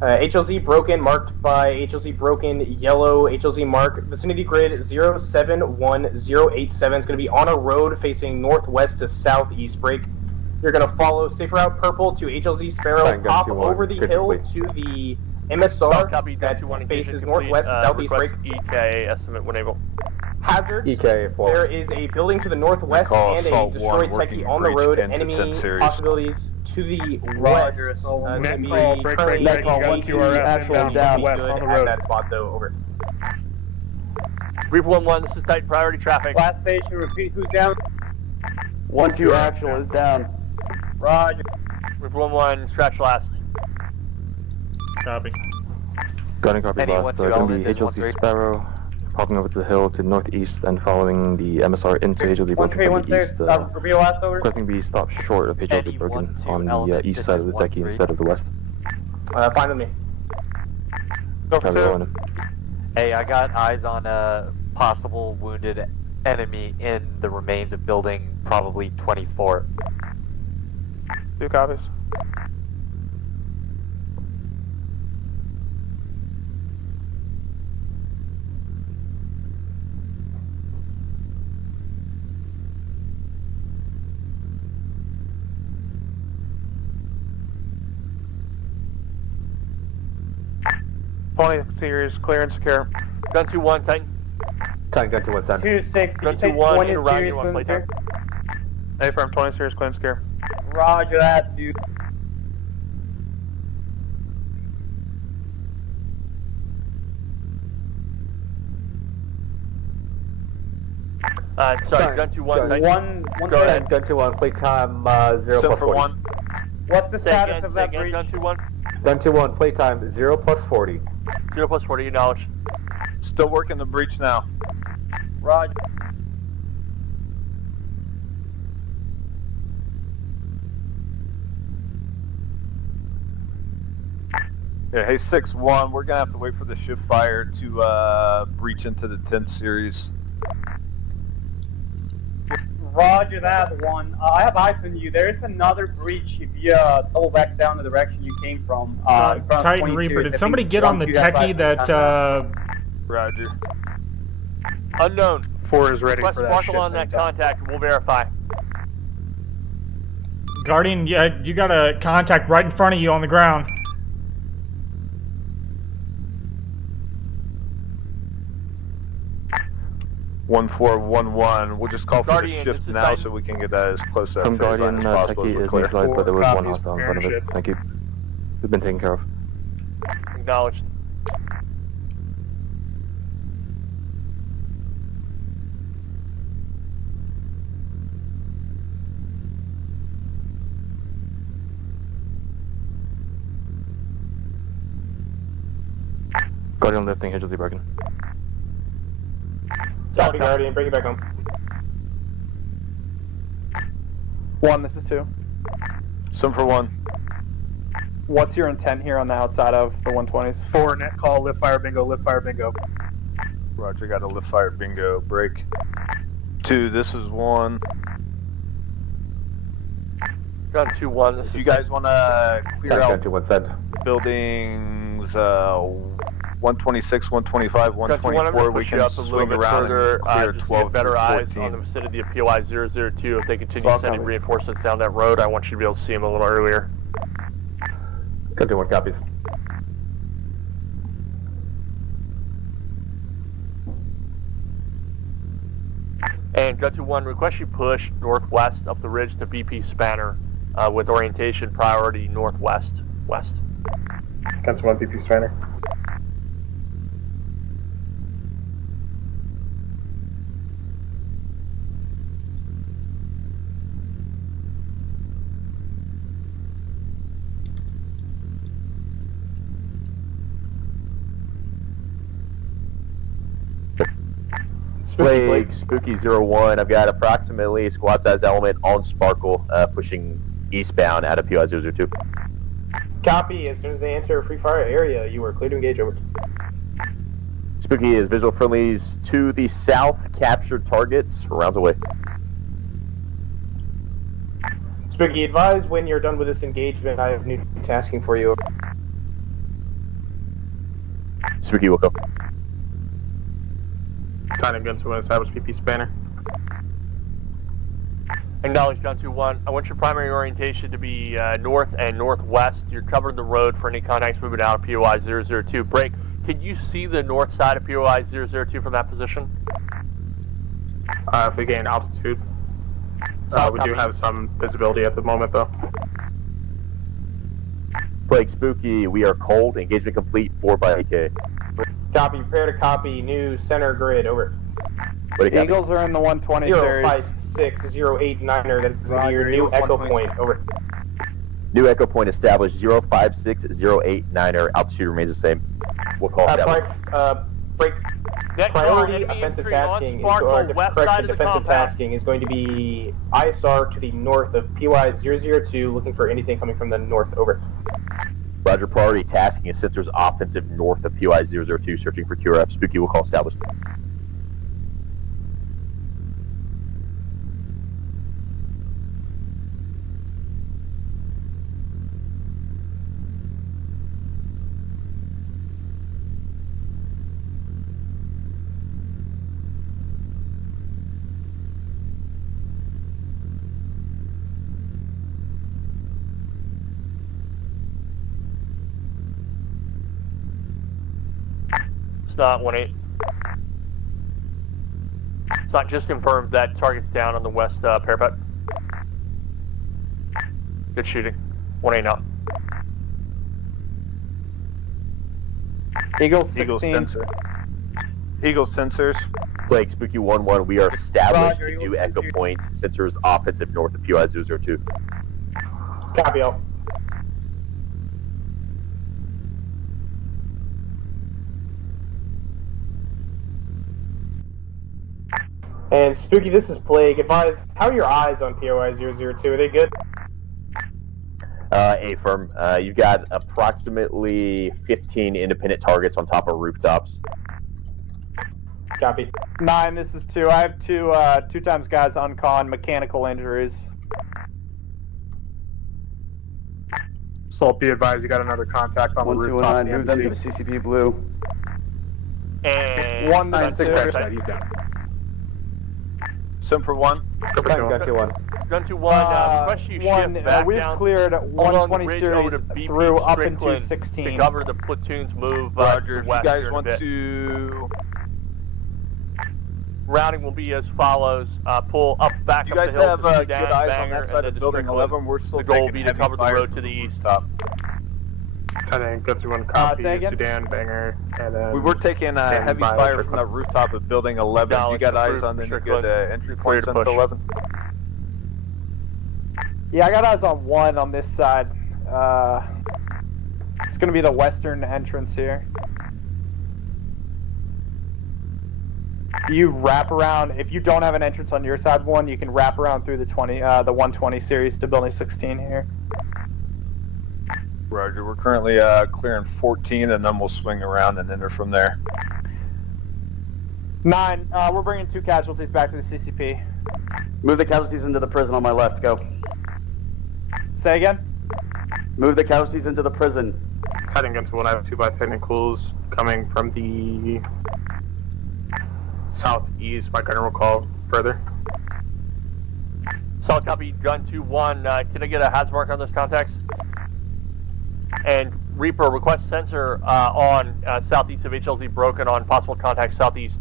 HLZ Broken, marked by HLZ Broken, yellow, HLZ mark, vicinity grid 071087. It's going to be on a road facing northwest to southeast, break. You're going to follow safe route purple to HLZ Sparrow, pop over the hill to the MSR that faces northwest to southeast, break. EKA estimate when able. Hazard. EKA 4. There is a building to the northwest and a destroyed techie on the road. Enemy possibilities to the west. Net call, break, actual down west on the road. At that spot though, over. Brief 1-1, this is tight priority traffic. Last station, repeat, who's down? 1-2 actual is down. Roger. Brief 1-1, scratch last. Copy. Guardian copy last. Going to be HLC Sparrow, popping over to the hill to northeast and following the MSR into HLZ Broken from the east. Requesting be stopped short of HLZ Broken on the east side of the techie instead of the west. Fine with me. Go for 2. Hey, I got eyes on a possible wounded enemy in the remains of building probably 24. 2 copies. Series clear and secure. Gun 2-1, Titan. Titan, gun 2-1, send. 2-6, Gun 2-1, around you on playtime. A-firm 20 series clear and secure. Roger that, 2. Sorry, gun 2-1. Go ahead, gun 2-1, play time 0 plus 40. 1. What's the status of that breach? Gun 2-1. Gun 2-1, play time 0 plus 40. 0 plus 40, acknowledged. Still working the breach now. Roger. Yeah, hey 6-1, we're gonna have to wait for the shift fire to breach into the 10th series. Roger that, 1. I have eyes on you. There is another breach if you double back down the direction you came from. Titan Reaper, did somebody get on the techie that, Roger. Unknown. 4 is ready Request for that marshal on that contact, we'll verify. Guardian, yeah, you got a contact right in front of you on the ground. One 4-1-1. We'll just call for Guardian, the shift now so we can get as close to that Guardian, as possible. techie is neutralized, but there was one hostile in front of it. Thank you. We've been taken care of. Acknowledged. Guardian lifting, HLZ Broken. Copy, Guardian, bring it back home. 1, this is 2. Some for 1. What's your intent here on the outside of the 120s? 4, net call, lift fire bingo, lift fire bingo. Roger, got a lift fire bingo, break. 2, this is 1. Gun 2-1, this If is you guys want to clear out Gun 2-1, send. buildings 126, 125, 124, we can swing around and clear 12 better through eyes 14. on the vicinity of POI 002. If they continue sending reinforcements down that road, I want you to be able to see them a little earlier. Gun 2-1, copies. And Gun 2-1, request you push northwest up the ridge to BP Spanner with orientation priority northwest, west. Gun 2-1, BP Spanner. Plague, Spooky 01. I've got approximately squad size element on Sparkle pushing eastbound out of POI 002. Copy. As soon as they enter a free fire area, you are clear to engage. Over. Spooky is visual friendlies to the south, captured targets, rounds away. Spooky, advise when you're done with this engagement. I have new tasking for you. Spooky will go. Titan Gun 2-1, establish PP spanner. Acknowledge Gun 2-1. I want your primary orientation to be north and northwest. You're covering the road for any contacts moving out of POI 002. Break. Can you see the north side of POI 002 from that position? If we gain altitude. We do have some visibility at the moment, though. Plague Spooky, we are cold. Engagement complete. 4 by AK. Copy. Prepare to copy. New center grid. Over. Eagles are in the 120 series. 056-089er. That's going to be your new echo point. Over. New echo point established. 056-089er. Altitude remains the same. We'll call that. Break. Priority offensive tasking. Defensive tasking is going to be ISR to the north of POI 002, looking for anything coming from the north. Over. Roger. Priority tasking is sensors offensive north of POI 002, searching for QRF. Spooky will call established. Not 1-8. It's not just confirmed that target's down on the west parapet. Good shooting. 1-8 now. Eagle 16. Eagle sensor. Eagle sensors. Plague Spooky 1-1. We are established a new echo point. Sensors offensive north of POI 002. Copy all. And Spooky, this is Plague. Advise, how are your eyes on POI 002? Are they good? A-firm. You've got approximately 15 independent targets on top of rooftops. Copy. 9, this is 2. I have two times guys on con, mechanical injuries. Salt, be advised, you got another contact on the rooftop. 1219, move them to the CCP blue. And 196. He's down. Sim for 1. Gun 2-1. Gun 2-1, request you shift back we've down cleared 120 series through up into 16. To cover the platoon's move Roger, west. you guys want to... Routing will be as follows. Pull up, back you up guys the hill have to good eyes on that side of building 11. We're still the goal will taking be to heavy cover the fire road to from the east. Top. Titan Gun 2-1, copy. Sudan, banger. And then We were taking heavy fire from that rooftop of building 11. You got eyes on any good entry points on 11? Yeah, I got eyes on 1 on this side. It's going to be the western entrance here. You wrap around, if you don't have an entrance on your side 1, you can wrap around through the 120 series to building 16 here. Roger, we're currently clearing 14 and then we'll swing around and enter from there. 9, we're bringing 2 casualties back to the CCP. Move the casualties into the prison on my left, go. Say again? Move the casualties into the prison. Titan Gun 2-1, I have 2 by technicals coming from the southeast. My gunner will call further. Solid copy, Gun 2-1. Can I get a HAZ mark on those contacts? And Reaper, request sensor on southeast of HLZ broken on possible contact southeast.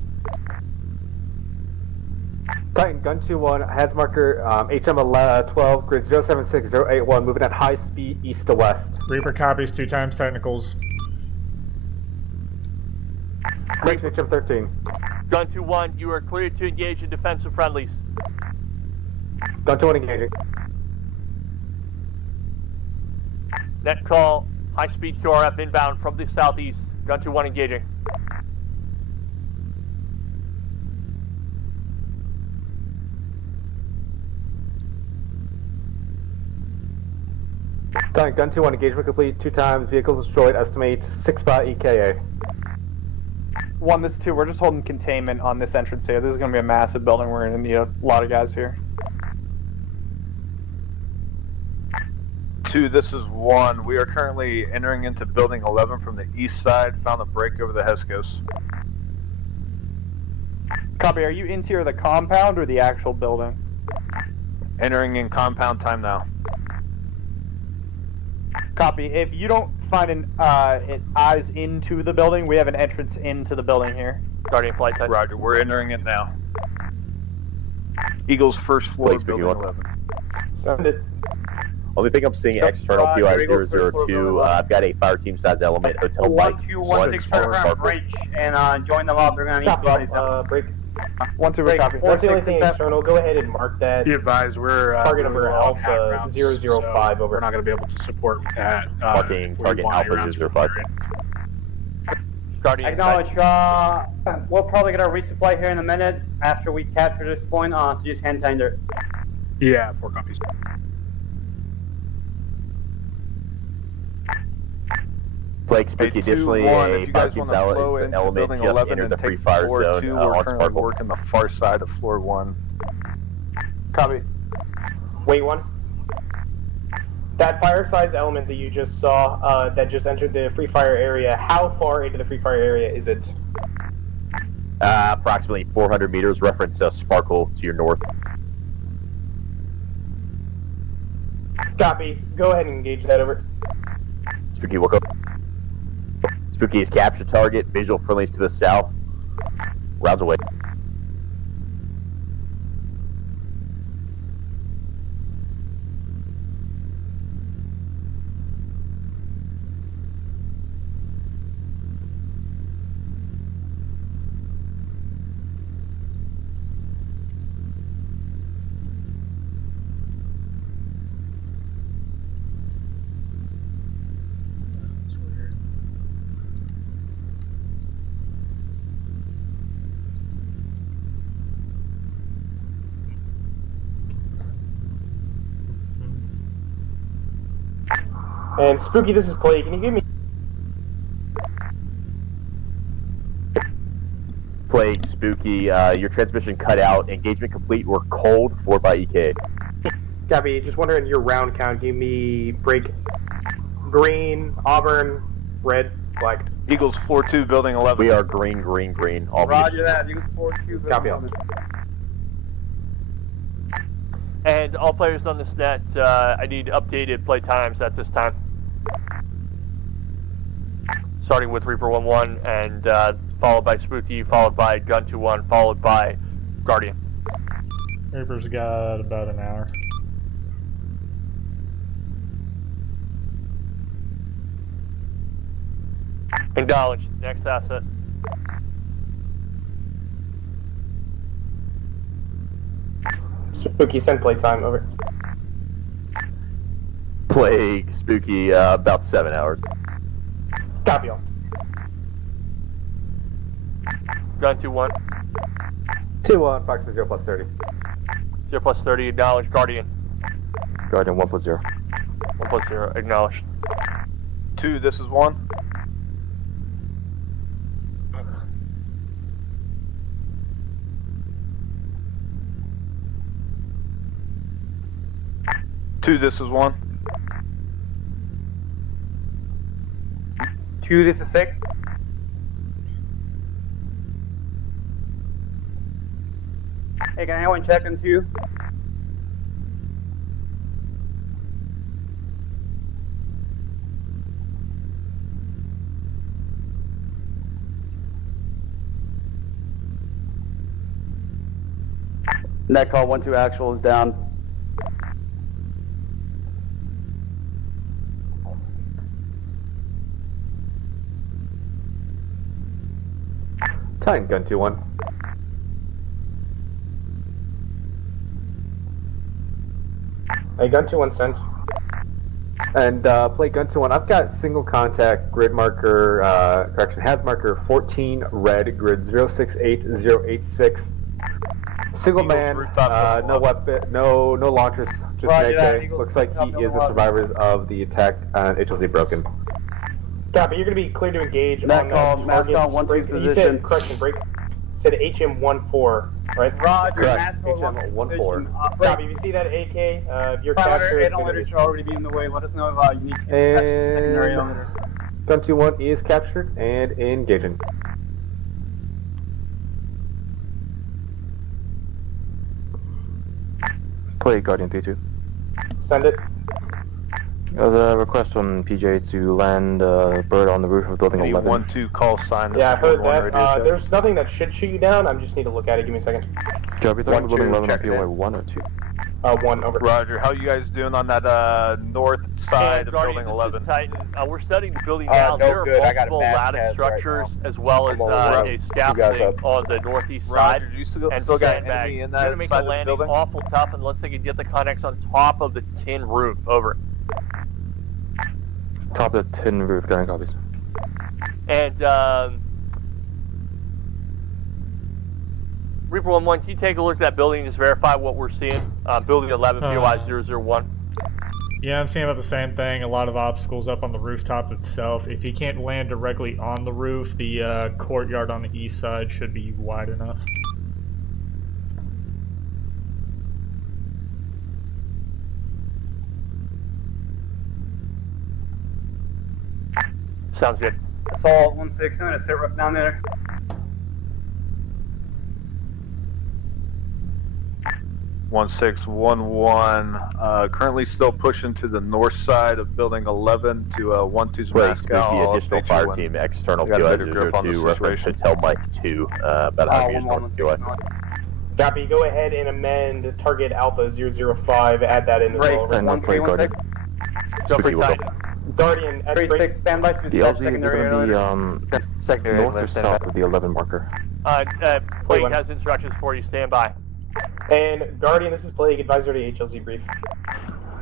Titan Gun 2-1, HAZ marker HM12, grid 076081, moving at high speed east to west. Reaper copies 2 times technicals. Break HM13. Gun 2-1, you are cleared to engage in defensive friendlies. Gun 2-1 engaging. Net call, high speed QRF inbound from the southeast. Gun 2-1 engaging. Gun 2-1, engagement complete, 2 times, vehicles destroyed, estimate 6 spot EKA. 1, this is 2, we're just holding containment on this entrance here. This is going to be a massive building, we're going to need a lot of guys here. 2, this is 1. We are currently entering into building 11 from the east side, found a break over the Heskos. Copy, are you interior of the compound or the actual building? Entering in compound time now. Copy, if you don't find an eyes into the building, we have an entrance into the building here. Guardian flight time. Roger, we're entering it now. Eagles first floor, building 11. Send it. Only thing I'm seeing external POI 002. I've got a fire team size element, hotel Mike 1 breach, and join them up. They're going to need bodies. Break. 1, 2, break. Copy. That's the only thing external. Go ahead and mark that. Be advised, we're target number Alpha 005 so over. We're not going to be able to support with that. Marking target Alpha 005. Guardian. Acknowledge. We're probably going to resupply here in a minute after we capture this point. So just hand tender. Yeah, 4 copies. Plague Spooky, additionally, a fire team element just entered the free fire zone on Sparkle. Working the far side of floor 1. Copy. Wait, 1. That fire size element that you just saw, that just entered the free fire area, how far into the free fire area is it? Approximately 400 meters, reference Sparkle to your north. Copy. Go ahead and engage that over. Spooky, woke up. Spooky is capture target, visual friendlies to the south. Rounds away. And Spooky, this is Plague. Can you give me... Plague, Spooky, your transmission cut out. Engagement complete. We're cold. 4 by EK. Copy. Just wondering your round count. Give me break. Green, Auburn, red, black. Eagles floor 2, building 11. We are green, green, green. All Roger that. Eagles floor 2, building 11. And all players on this net, I need updated play times at this time. Starting with Reaper 1-1 and followed by Spooky, followed by Gun 2-1, followed by Guardian. Reaper's got about an hour. Acknowledge. Next asset. Spooky, send play time, over. Plague, Spooky, about 7 hours. Copy all. Gun 2-1. 2-1, Fox 0 plus 30. 0 plus 30, acknowledge. Guardian. Guardian 1 plus 0. 1 plus 0, acknowledge. 2, this is 1. Two, this is 1. 2, this is 6. Hey, can anyone check in 2? Net call 1-2 actual is down. Titan, Gun 2-1. Hey, Gun 2-1 sent. And play Gun 2-1. I've got single contact grid marker, correction, HAZ marker 14 red, grid 068086. Single man, no weapon, no launchers, just AK. Looks like he is the survivors of the attack on HLZ Broken. Copy, you're going to be clear to engage on target. Break. You said, correction, break. You said HM14, right? Roger, correct. HM14. Copy, if you see that AK, if you're captured... Analytics should already be in the way. Let us know if you need to catch the secondary elevator. Gun 2-1 is captured and engaging. Play Guardian 3-2. Send it. There's a request from PJ to land bird on the roof of building 11. 1-2 call sign. Yeah, I heard that. There's nothing that should shoot you down. I just need to look at it. Give me a second. Copy, building 11 on POI 1 or 2? 1, over. Roger, how you guys doing on that north side of building 11? Titan. We're studying the building now. There are multiple lattice structures as well as a scaffolding on the northeast side. Roger, you still got enemy in that going to make the landing awful tough unless they can get the connects on top of the tin roof. Over. Top of the tin roof, getting copies. And Reaper 1-1, can you take a look at that building and just verify what we're seeing? Building 11, POI 001. Yeah, I'm seeing about the same thing. A lot of obstacles up on the rooftop itself. If you can't land directly on the roof, the courtyard on the east side should be wide enough. Sounds good. Assault 1-6, I'm gonna sit right down there. One 611. Currently still pushing to the north side of building 11 to 1-2's Moscow. The additional fire team, external POI 02, reference Hotel Mike 2, about 100 meters north of POI. Copy, go ahead and amend target Alpha 005, add that in as well. 1-3-1-6. Go for Titan. Guardian, at 3-6, stand by to the LZ is going to be secondary north or south of the 11 marker. Plague has instructions for you, stand by. And Guardian, this is Plague, advisor to HLZ brief.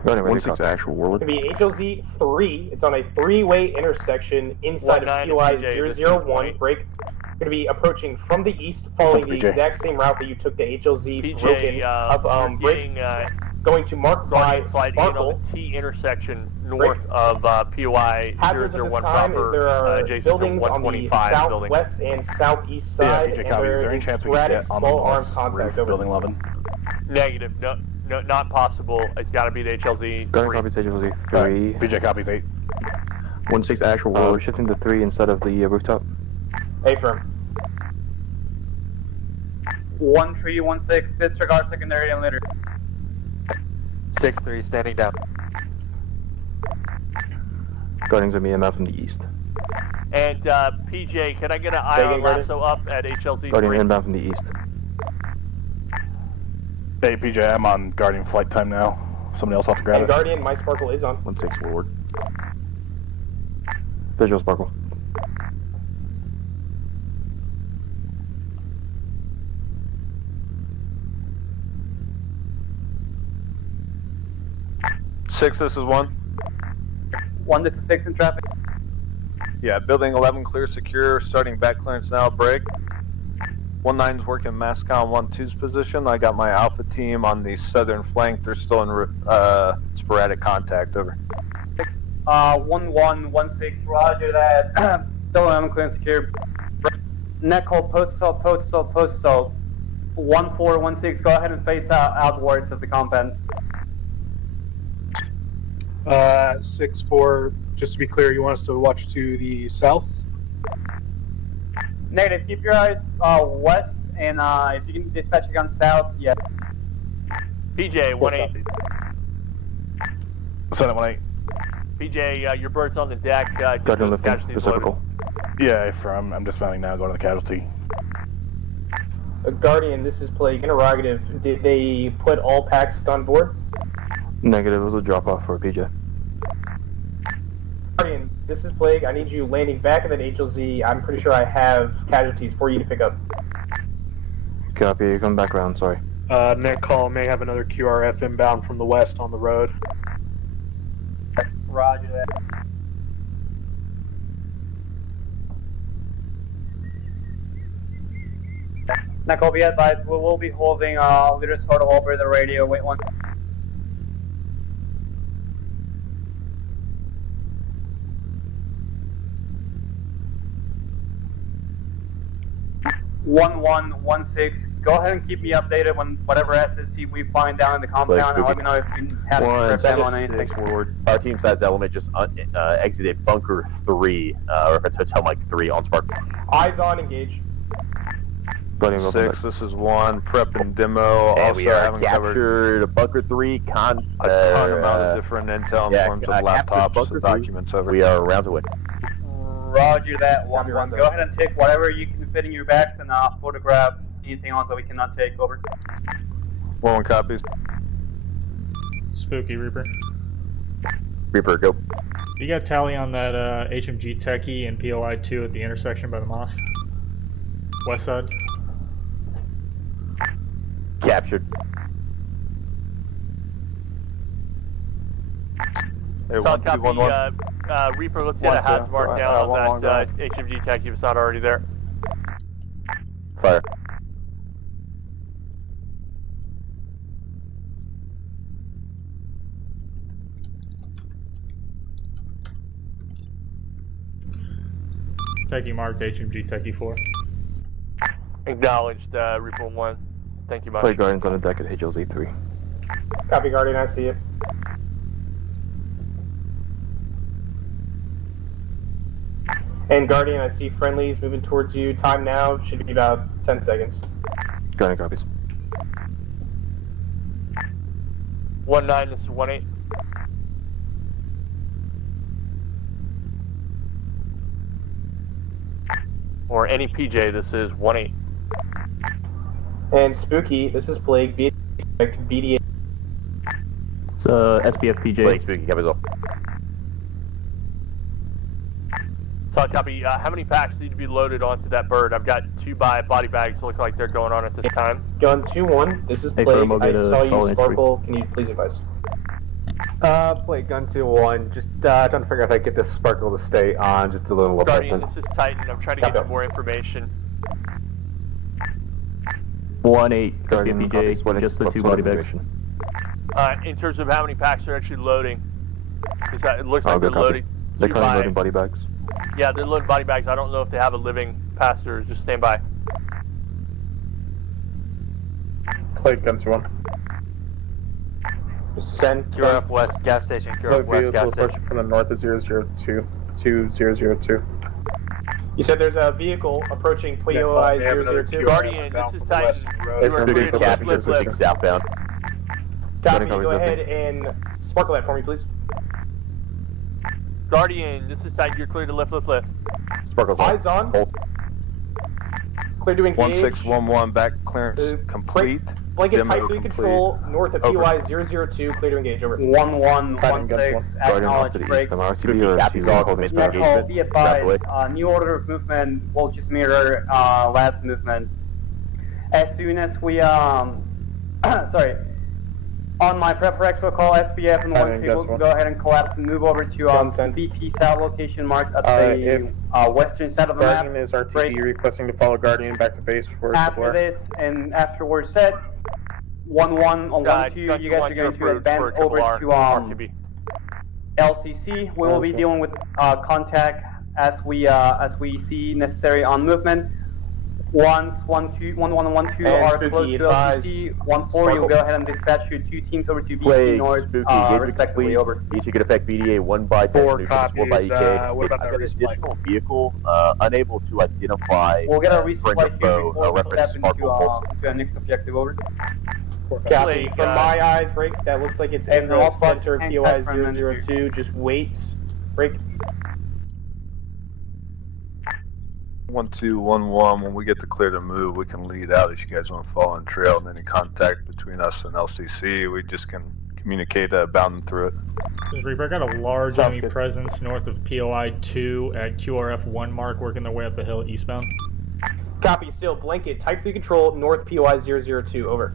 Guardian, 1-6 actual warlord. It's going to be HLZ 3, it's on a 3-way intersection inside of POI 001, break. Going to be approaching from the east, following the exact same route that you took to HLZ Broken, going to Mark by Sparkle. The T intersection north of POI 001 proper, there are buildings on the southwest and southeast side, and there is sporadic small arms contact over building 11. Negative, no, not possible. It's got to be the HLZ 3. Copies HLZ 3. PJ copies 8. 1-6 actual warlord, shifting to 3 instead of the rooftop. Affirm. 1-3-1-6, disregard secondary and later. 6-3, standing down. Guardian's going to be MF from the east. And PJ, can I get an eye on lasso up at HLZ 3? Guardian inbound from the east. Hey PJ, I'm on Guardian flight time now. Somebody else off to grab it. Guardian, my Sparkle is on. 1-6 forward. Visual Sparkle. Six, this is 1. 1, this is 6 in traffic. Yeah, building 11 clear, secure, starting back clearance now, break. 19's working Moscow 1-2's position. I got my Alpha team on the southern flank. They're still in sporadic contact, over. 1-1-1-6, roger that. Still 11 clear and secure. Net call, postal. 1-4-1-6, go ahead and face outwards of the compound. 6-4, just to be clear, you want us to watch to the south? Negative, keep your eyes west, and if you can dispatch a gun south, yeah. PJ, 1-8. 7-1-8. PJ, your bird's on the deck. Guardian lifting, reciprocal. Yeah, I'm dismounting now, going to the casualty. Guardian, this is Plague. Interrogative, did they put all packs on board? Negative, it was a drop-off for PJ. Guardian, this is Plague. I need you landing back at that HLZ. I'm pretty sure I have casualties for you to pick up. Copy, come back around, sorry. Net call may have another QRF inbound from the west on the road. Roger that. Nicole, be advised, we will be holding leader sort of over the radio. Wait one. Go ahead and keep me updated when whatever SSC we find down in the compound, and let me know if you have to on anything. Our team size element just exited bunker 3, or hotel Mike 3 on Spark. Eyes on, engage. 6, this is 1, prep and demo. And also we are haven't captured bunker 3, a ton amount of different intel in forms of laptops and documents over. We are round to win. Roger that, 1-1. Go ahead and take whatever you can fit in your bags and photograph anything else that we cannot take. Over. 1-1 copies. Spooky Reaper. Reaper, go. You got tally on that HMG Techie and POI 2 at the intersection by the mosque? West side? Captured. Hey, copy, Reaper, let's get a HAZ mark down on that HMG Tech if it's not already there. Fire. Techie marked, HMG Techie 4. Acknowledged, Reaper 1. Thank you much. Play Guardians on the deck at HLZ 3. Copy, Guardian, I see it. And Guardian, I see friendlies moving towards you. Time now should be about 10 seconds. Guardian copies. 1-9, this is 1-8. Or any PJ, this is 1-8. And Spooky, this is Plague, BDA. It's SPF PJ. Plague, Spooky, copy as well. Solid copy. How many packs need to be loaded onto that bird? I've got 2 body bags that look like they're going on at this time. Gun 2-1, this is Plague. I saw you sparkle. Can you please advise? Plague, gun 2-1. Just trying to figure out if I can get this sparkle to stay on just a little bit. Guardian, this is Titan. I'm trying to get some more information. 1-8, Guardian PJ, just the 2 body bags. In terms of how many packs are actually loading, it looks like they're loading. They're currently loading body bags. Yeah, they're loading body bags. I don't know if they have a living passenger. Just stand by. Plague, gun 2-1. Send. QRF West, gas station, QRF West, gas station. From the north of 002 to 002. You said there's a vehicle approaching POI 002. Guardian, this is Titan. You are clear to lift. Southbound. Copy, go ahead and sparkle that for me, please. Guardian, this is Titan. You're clear to lift. Sparkle's Eyes on. Hold. Clear to engage. 1611, back clearance complete. Blanket tightly control north of POI 002. Clear to engage. Over. 1116. Acknowledge break. Nicole, be advised. New order of movement will just mirror last movement. As soon as we sorry. On my prep for expo call, SPF and 1-2 will go ahead and collapse and move over to BP South location marked at the western side of the map. Guardian is RTB requesting to follow Guardian back to base for after this and after we're set, 1-1 on 1-2, you guys are going to advance over to LCC. We will be dealing with contact as we see necessary on movement. Once 1-2 are close to LCC, 1-4, you'll go ahead and dispatch your 2 teams over to BT North, respectively. Over. Each could affect BDA 1 by 4 copies. What about that additional vehicle unable to identify. We'll get a resupply here before we step into the next objective. Over. Copy. From my eyes, break. That looks like it's in the center of POI 002. Just wait. Break. 1211, when we get the clear to move, we can lead out if you guys want to follow in trail, and any contact between us and LCC, we just can communicate bounding through it. Reaper, I got a large enemy presence north of POI 2 at QRF 1 mark, working their way up the hill eastbound. Copy, still, blanket, type 3 control, north POI 002, over.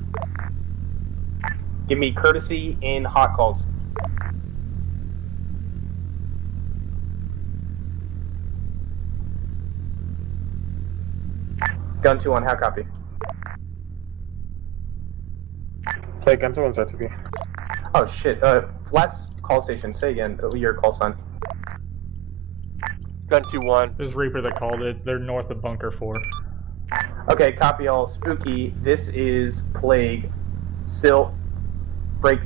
Give me courtesy in hot calls. Gun 2 on, how copy? Play Gunto and ZTV. Oh shit, last call station, say again, your call sign. Gun 2-1. This is Reaper that called it. They're north of Bunker 4. Okay, copy all. Spooky, this is Plague. Still, break.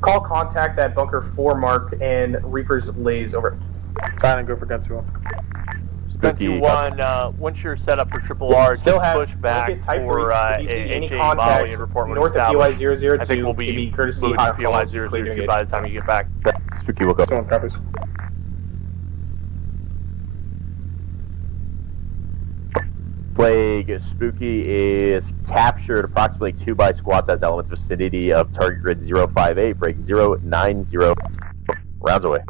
Call contact at Bunker 4 marked and Reaper's lays over. Sign and go for Gun 2-1. Gun 2-1, once you're set up for Triple R, still just push back for any HA contact volley and report when north of established. POI 002. I think we'll be courtesy moving to POI 002 by the time you get back. Spooky, woke up. Someone copies. Plague, Spooky is captured approximately 2 by squad size elements vicinity of target grid 058, break 090. Rounds away.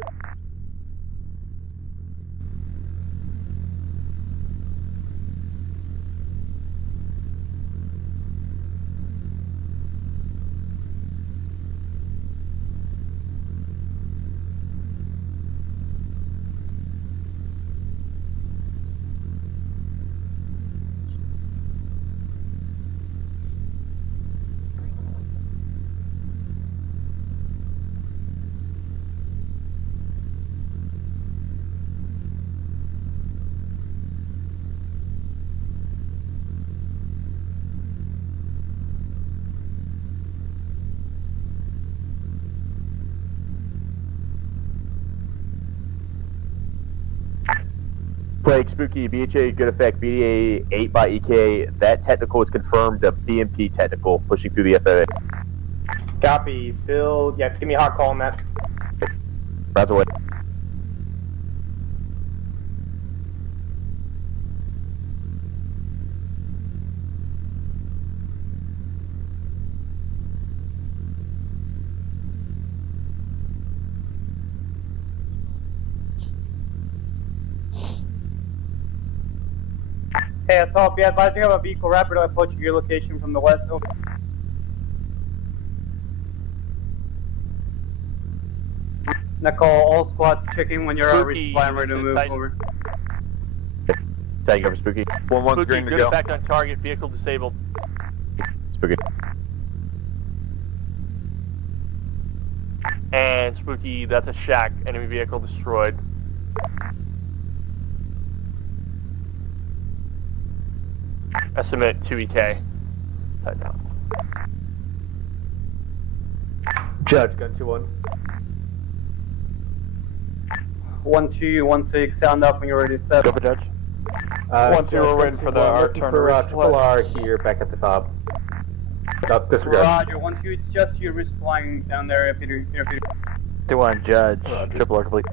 Plague, Spooky, BHA, good effect, BDA 8 by EK. That technical is confirmed, a BMP technical, pushing through the FOA. Copy, still, yeah, give me a hot call on that. Rounds away. Hey, Assault, be advised you have a vehicle rapidly approaching your location from the west. Over. Nicole, all squads checking when you're resupplying ready to move over. Thank you, Spooky. 1-1's green to go. Good effect on target, vehicle disabled. Spooky. And Spooky, that's a shack, enemy vehicle destroyed. Estimate 2EK. Tight down. Judge, Gun 2-1. 1-2-1-6, sound up when you're ready to set. Go for Judge. 1-2, we're waiting for the R turn. Triple R here, back at the top. Disregard. Roger, 1-2, it's just you resupplying down there if you 2-1, Judge. Triple R complete.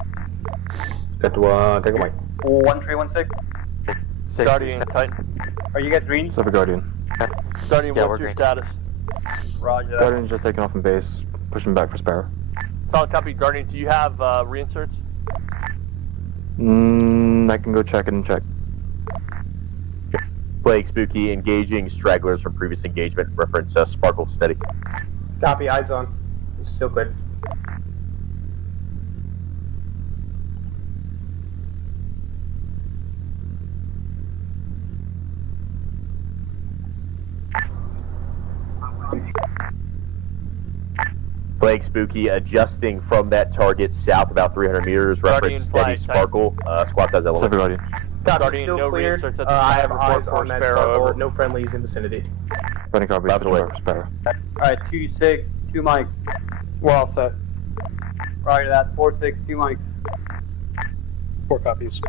Gun 2-1, take a mic. 1-3-1-6. Guardian, Titan. Are you guys green? Silver Guardian. Guardian, yeah, what's your status? Roger that. Guardian's just taking off from base, pushing back for Sparrow. Solid copy, Guardian. Do you have reinserts? I can go check it and check. Plague, Spooky, engaging stragglers from previous engagement. Reference Sparkle, steady. Copy, eyes on. Still clear. Plague, Spooky, adjusting from that target south about 300 meters. Reference steady, Sparkle, squad size element. Silver Guardian. Guardian, still no cleared. I have eyes on that Sparrow. No friendlies in vicinity. Running copy, for Sparrow. Alright, 2-6, 2 mics. We're all set. Roger that, 4-6, 2 mics. 4 copies.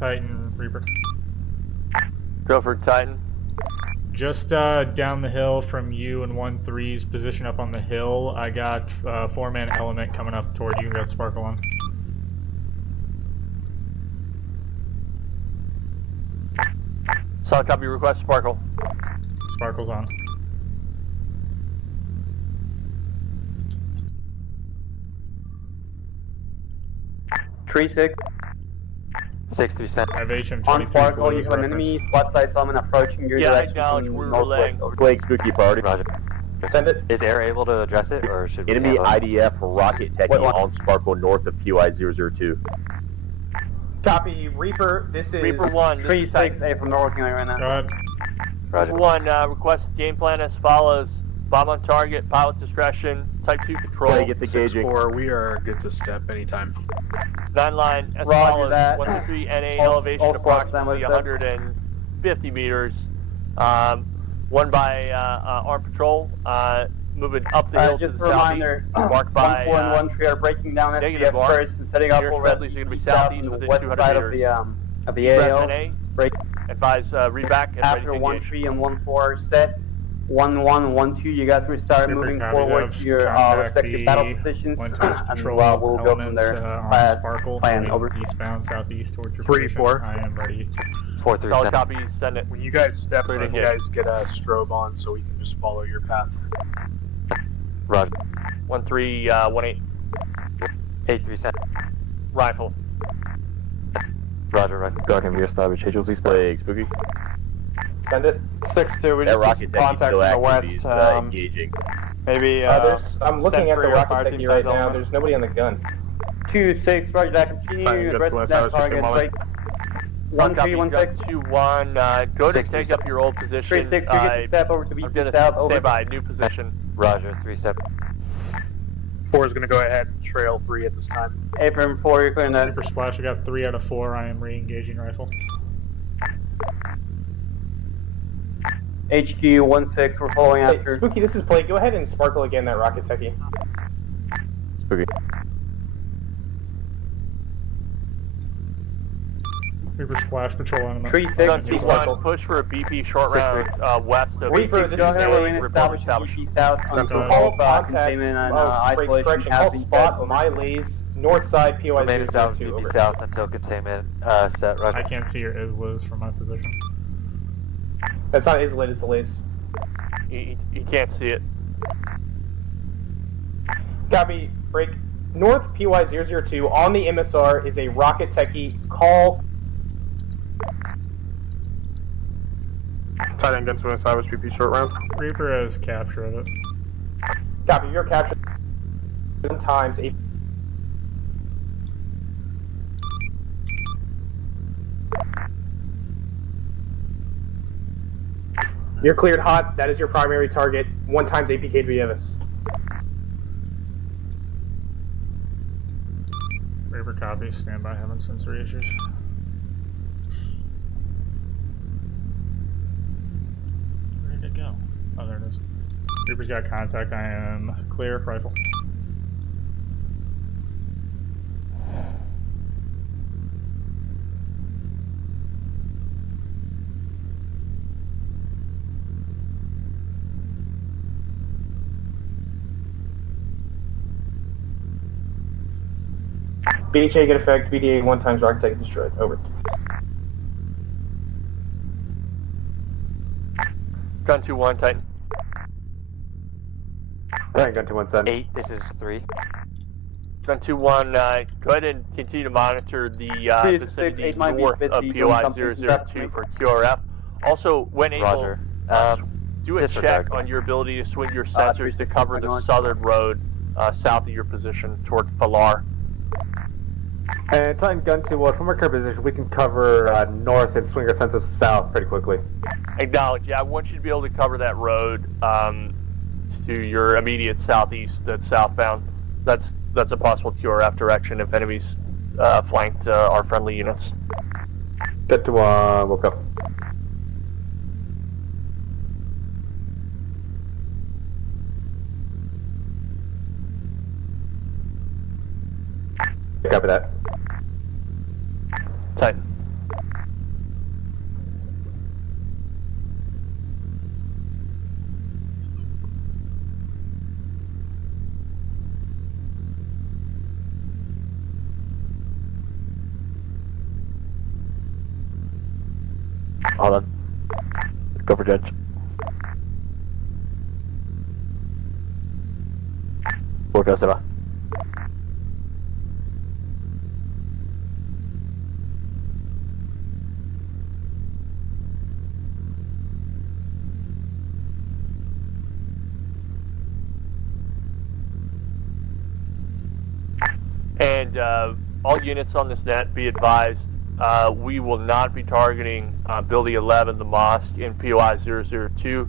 Titan, Reaper. Go for Titan. Just down the hill from you and 1-3's position up on the hill, I got 4-man element coming up toward you. Got Sparkle on. Solid copy, request Sparkle. Sparkle's on. Tree 6. 6-3 I have HM 23. On Sparkle, you have an enemy squad size element approaching your direction. Yeah, I acknowledge we're relaying. Plague, Spooky, priority. Roger Send it. Is Air able to address it, or should we Enemy IDF rocket techie on Sparkle north of POI 002. Copy, Reaper. This is Reaper 1. Tree 6A from North right now. Go ahead. Roger. 1, request game plan as follows. Bomb on target, pilot discretion, type 2 control. Gets engaging. 6-4, we are good to step anytime. 9 line as Roger follows. that. 123 NA elevation approximately 150 meters. 1 by armed patrol, moving up the hill to just the a reminder, marked by 1-4 and 1-3 are breaking down negative SPF first and setting up Your over friendlies are going to be southeast on the within west 200 side meters. of the AO. NA, Break advise read back and after ready to engage. 1-3 and 1-4 set. 1-1 and 1-2, you guys will start moving forward to your respective battle positions, and we'll go from there. On Sparkle, plan over. eastbound, southeast towards your 3-4. I am ready. 4-3. Solid copy, send it. When you guys step Clear to in, you engage. guys get a strobe on so we can just follow your path. Roger. 1-3, 1-8. 8-3 send. Rifle. Roger, right. Guard can reestablish HLC split. Spooky. Send it. 6-2, we That just rocket techie contact still from the active. west. He's engaging. Maybe I'm looking at the Sentry or rocket Fire techie Team right Res now. element. There's nobody on the gun. 2-6, roger that, continue, Good rest to of us. that I was target, thinking break. 1-3, 1-6. 2-1, go to take up your old position. 3-6, you get to step over to I'm VP gonna south, over. stay by, new position. Roger. 3-7. 4 is going to go ahead and trail 3 at this time. Apron 4, you're clearing that. For splash, I got 3 out of 4. I am re-engaging rifle. HQ 1-6, we're following Hey, after. Spooky, this is Blake. Go ahead and sparkle again that rocket techie. Spooky. Reaper splash patrol on him. 3-6, Gun C1, push for a BP short round west of Reaper, AC. go ahead, we're in Report establish VP south until All all contact, containment and break, isolation correction, has all been spot set. my lays, north side, POI Remain south, 002, VP over. south until containment set. Roger. I can't see your ISLAs from my position. That's not isolated, it's a lays. You can't see it. Copy, break. North PY 002 on the MSR is a rocket techie. Call. Tight end guns to establish VP short round. Reaper has capture of it. Copy, you're captured. Times a. You're cleared hot. That is your primary target. 1 times APK to Vieves. Reaper copy. Stand by. Having sensory issues. Where did it go? Oh, there it is. Reaper's got contact. I am clear. Rifle. BHA get effect. BDA 1 times rocket techie destroyed. Over. Gun 2-1, Titan. Alright, gun 2-1-7. 8. This is 3. Gun 2-1, go ahead and continue to monitor the vicinity 8 might be north of busy doing POI something 002 for QRF. Also, when able, Roger. do a check on your ability to swing your sensors to cover the southern road south of your position toward Falar. And Titan gun to from our current position, we can cover north and swing our sensors south pretty quickly. Acknowledge, yeah, I want you to be able to cover that road to your immediate southeast, that's southbound. That's a possible QRF direction if enemies flanked our friendly units. Get to woke up. Copy that. Titan. Hold on. Go for judge. Work out, Seba. And all units on this net, be advised, we will not be targeting Building 11, the mosque, in POI 002.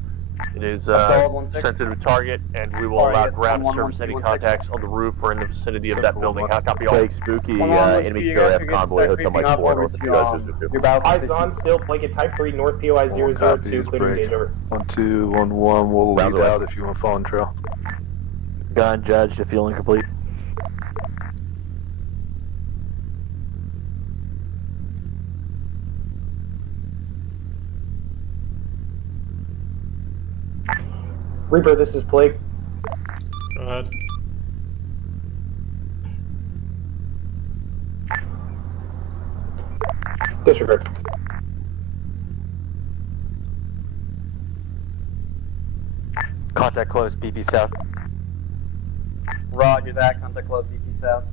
It is a sensitive target, and we will allow ground to service any contacts on the roof or in the vicinity of that building. How copy all? Blake, Spooky, enemy QRF convoy, Hotel Mike 4, north of POI 002. Eyes on, still, Blake at Type 3, north POI 002, clear to engage, over. 1211, we'll lead out if you want to follow on trail. Gun judged, if fueling complete. Reaper, this is Blake. Go ahead. Disregard. Contact close, BP South. Roger that, contact close, BP South.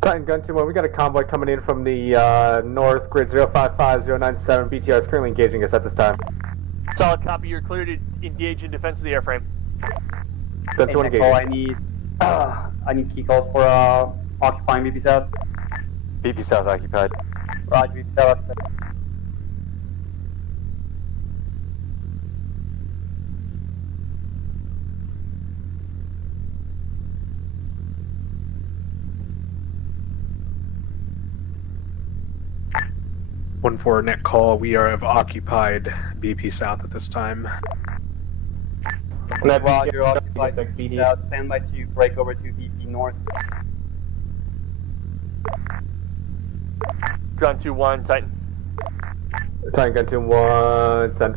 Titan Gun 2-1, we got a convoy coming in from the north, grid 055097. BTR is currently engaging us at this time. Solid copy, you're clear to engage in defense of the airframe. Gun 2 engaging. I need key calls for occupying BP South. BP South occupied. Roger, BP South occupied. One for net call. We have occupied BP South at this time. Roger, occupied BP South. Stand by to break over to BP North. Gun 2-1, Titan. Titan Gun 2-1, send.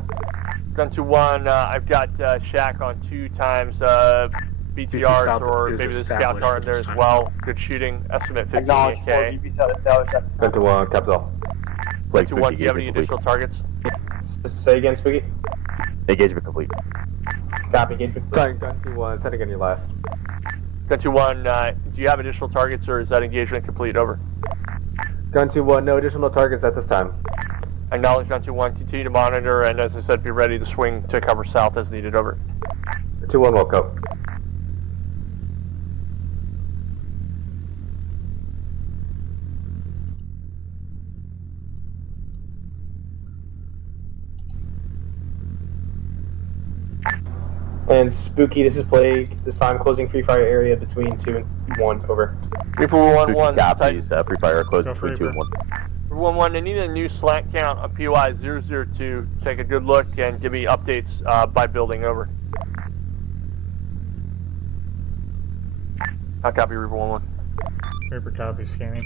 Gun 2-1, I've got Shaq on 2 times BTRs, or maybe the scout car in there as well. Good shooting, estimate 15K. BP South established at Gun 2-1, capital. Gun 2-1, do you have any additional targets? Say again, Spooky. Engagement complete. Copy, engagement complete. Gun 2-1, send again your last. Gun 2-1, do you have additional targets, or is that engagement complete? Over. Gun 2-1, no additional targets at this time. Acknowledge Gun 2-1, continue to monitor, and as I said, be ready to swing to cover south as needed. Over. 2-1, will go. And Spooky, this is Plague. This time closing free fire area between 2 and 1. Over. Reaper 1-1. Copies. Free fire closed between 2 and 1. Reaper 1-1. I need a new slack count on POI 002. Take a good look and give me updates by building. Over. I'll copy Reaper 1-1. Reaper copy, scanning.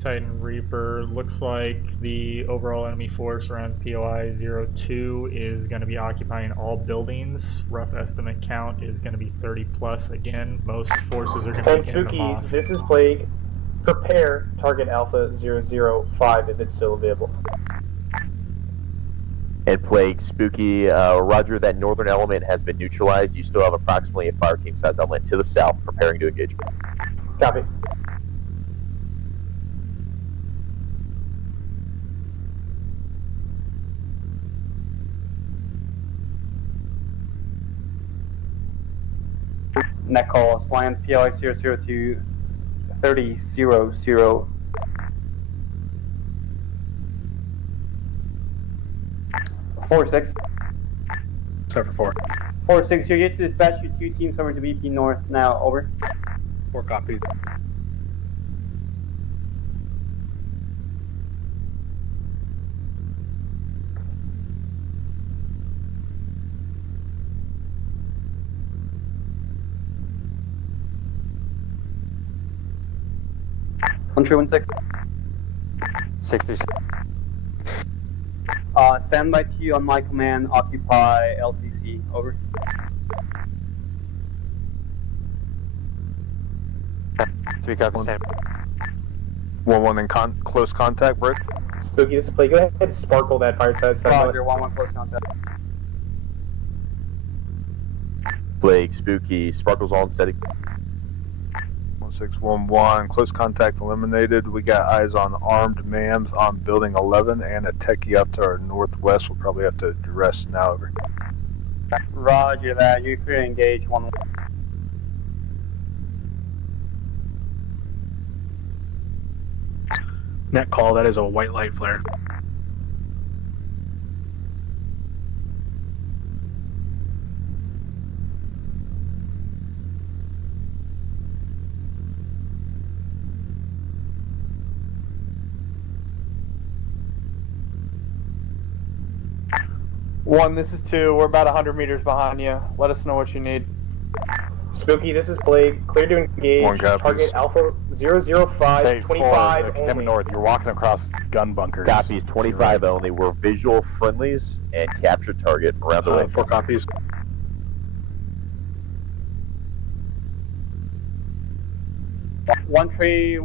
Titan Reaper, looks like the overall enemy force around POI 02 is going to be occupying all buildings. Rough estimate count is going to be 30 plus. Again, most forces are going to be in the mosque. This is Plague. Prepare target Alpha 005 if it's still available. And Plague, Spooky, roger, that northern element has been neutralized. You still have approximately a fire team size element to the south preparing to engage. Copy. Net call, slant POI 002 3000. 4-6. 7-4. 4-6, you're to dispatch your 2 teams over to BP North now, over. 4 copies. 1316. 66. Stand by to you on my command, occupy LCC, over. Three copies, stand. 1-1 in close contact, Brick. Spooky, this is play. Go ahead and sparkle that fireside. Roger, 1-1 close contact. Blake, Spooky, sparkles on steady. 1611, close contact eliminated. We got eyes on armed mams on building 11 and a techie up to our northwest. We'll probably have to address now. Over. Roger that. You're clear to engage. 1-1. Net call, that is a white light flare. One, this is 2. We're about 100 meters behind you. Let us know what you need. Spooky, this is Blake. Clear to engage. Target Alpha 005, hey, 25 4, only. North. You're walking across gun bunkers. Copies, 25 only. We're visual friendlies and capture target around the way. 4 copies. One tree.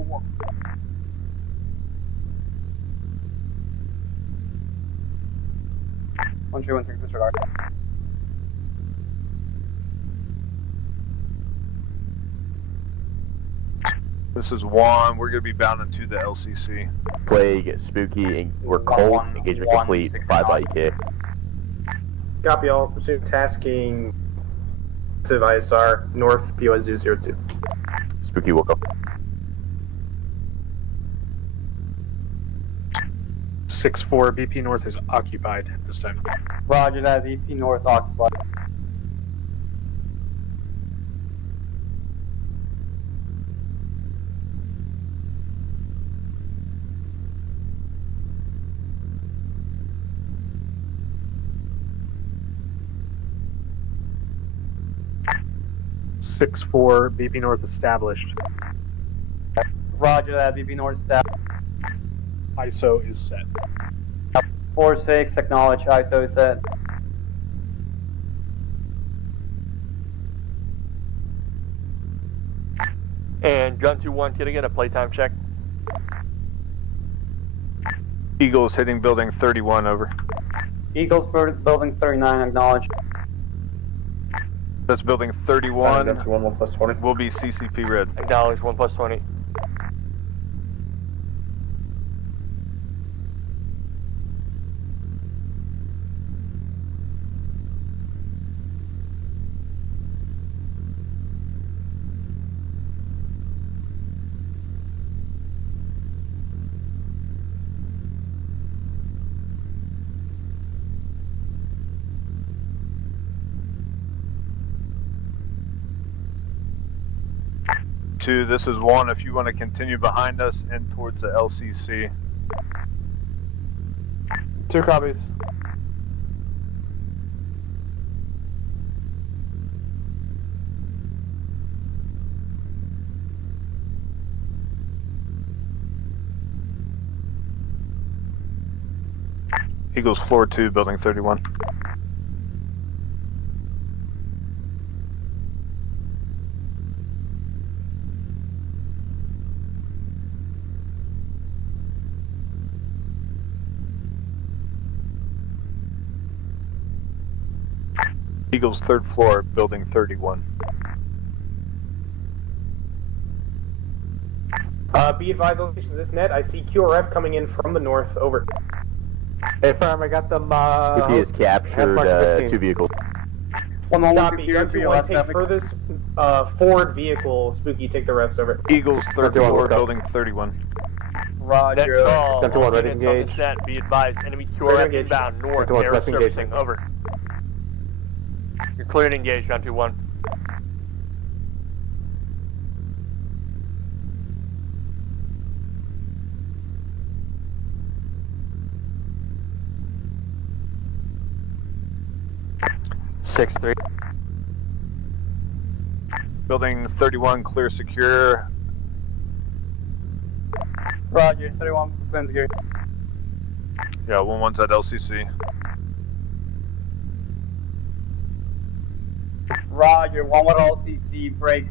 1316 disregard. This is 1. We're going to be bound into the LCC. Plague, Spooky, we're cold. Engagement complete. 5 by EK. Copy all. Pursuit tasking to ISR, north POI 002. Spooky, woke up. 6-4, BP North is occupied at this time. Roger that, BP North occupied. (6-4) BP North established. Roger that, BP North established. ISO is set. 4-6, acknowledge, ISO is set. And Gun 2-1, can I get a playtime check? Eagles hitting building 31, over. Eagles building 39, acknowledge. That's building 31. Gun 2-1, 1 plus 20. Will be CCP red. Acknowledge, 1 plus 20. This is 1. If you want to continue behind us and towards the LCC. 2 copies. Eagles floor 2, building 31. Eagles 3rd floor, building 31. Be advised, location of this net. I see QRF coming in from the north. Over. Hey, firm, I got them. Spooky has captured 2 vehicles. Copy. Gun 2-1, take furthest forward vehicle. Spooky, take the rest. Over. Eagles 3rd floor, building 31. Roger. Gun 2-1, ready to engage. Be advised, enemy QRF inbound north. Air servicing. Over. You're clear to engage, Gun 2-1. Six 3. Building 31, clear secure. Roger, 31, cleanse gear. Yeah, 1-1's at LCC. Roger, 1-1 LCC, break.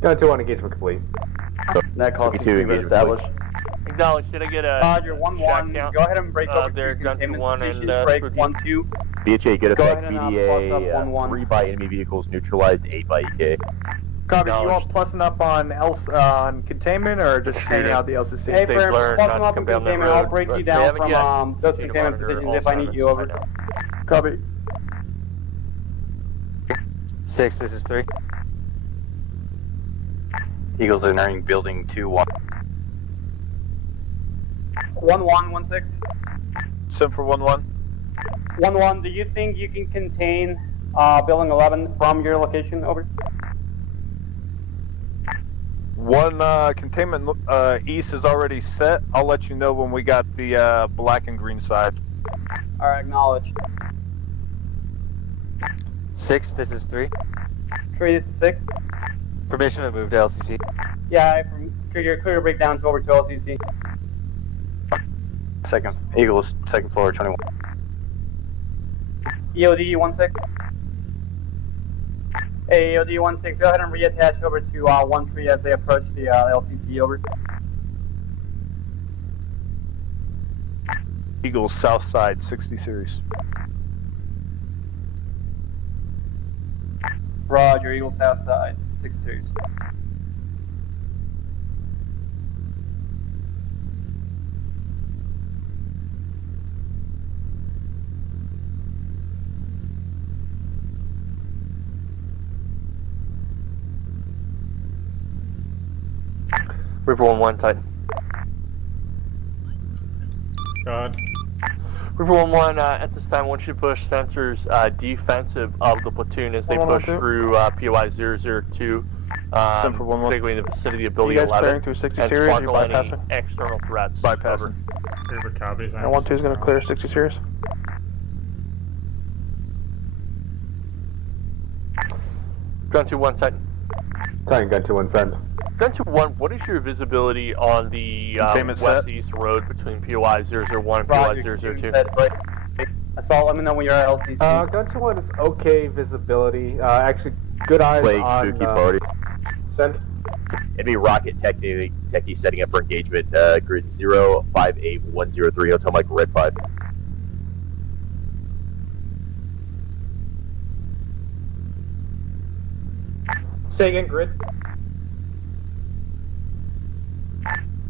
Gun 2-1, engagement complete. Net call engagement established. Acknowledge, did I get a Roger, 1-1, go ahead and break up there, your gun to containment 1 positions, and break Spooky. 1-2. BHA, good Go effect, ahead and plus up BDA, 1-1. 3 by enemy vehicles neutralized, 8 by EK. Copy, you want plussing up on containment or just hanging out the LCC? Hey, for plussing up on containment, I'll break you down from those containment positions if I need you over. Copy. 6, this is 3. Eagles are entering building 2-1. 1-1, 1-6. Sim for 1-1. 1-1, do you think you can contain building 11 from your location? Over. 1 containment east is already set. I'll let you know when we got the black and green side. Alright, acknowledged. 6, this is 3. 3, this is 6. Permission to move to LCC. Yeah, clear breakdown to over to LCC. Second, Eagles, second floor, 21. EOD 1-6. Hey, EOD 1-6, go ahead and reattach over to 1-3 as they approach the LCC, over. Eagles south side, 60 series. Roger, Eagle South side, 6 series. River 1-1, Titan. Go ahead. River 1-1, at this time, once you push sensors defensive of the platoon as they push through POI 002, particularly in the vicinity of building 11, through 60 and series, sparkle any external threats. Bypassing. River copies. 1-2 is going to clear 60 series. Gun 2-1, Titan. Titan, gun 2-1, send. Gun 2-1, what is your visibility on the west-east road between POI 001 and POI 002? Assault, let me know when you're at LCC. Gun 2-1 is okay visibility. Actually, good eyes on... Spooky party. Send. Enemy rocket techie setting up for engagement. Grid 058103, Hotel Mike, Red 5. Say again, grid.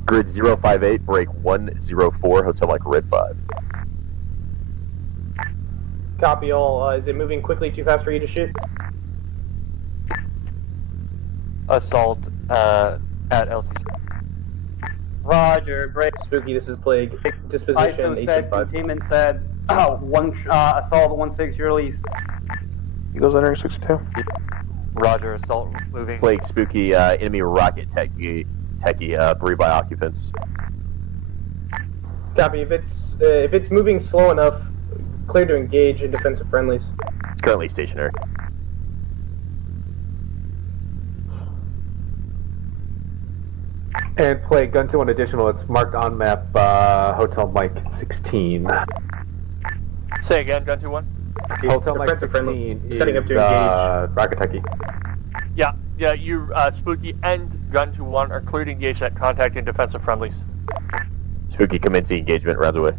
Grid 058, break 104, Hotel Mike, Red 5. Copy all. Is it moving quickly too fast for you to shoot? Assault at LCC. Roger, break. Spooky, this is Plague. Disposition ISO said, 825. containment said, assault 1-6, you're released. Eagles entering 62. Roger, assault moving. Plague, Spooky, enemy rocket techie, bereaved by occupants. Copy. If it's moving slow enough, clear to engage in defensive friendlies. It's currently stationary. And play gun 2-1 additional. It's marked on map Hotel Mike 16. Say again, Gun 2-1. Hotel Mike 16 is setting up to engage. Rakateki. Yeah, you, Spooky and Gun 2-1 are cleared to engage at contact in defensive friendlies. Spooky commencing engagement, rounds away.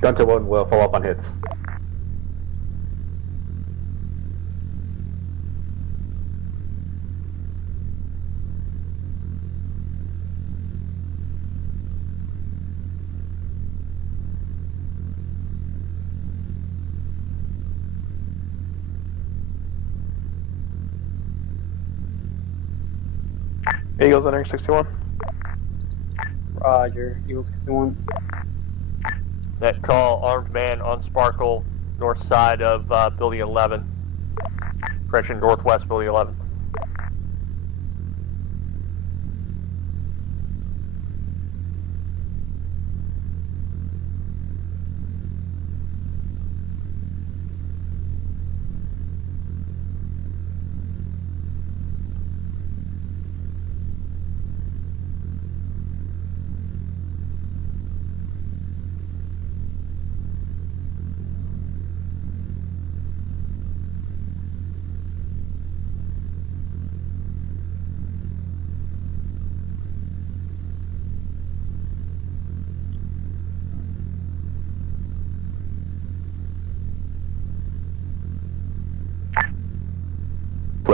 Gun 2-1 will follow up on hits. Eagles entering 61. Roger, Eagles 61. That call, armed man on Sparkle, north side of Building 11. Correction, northwest Building 11.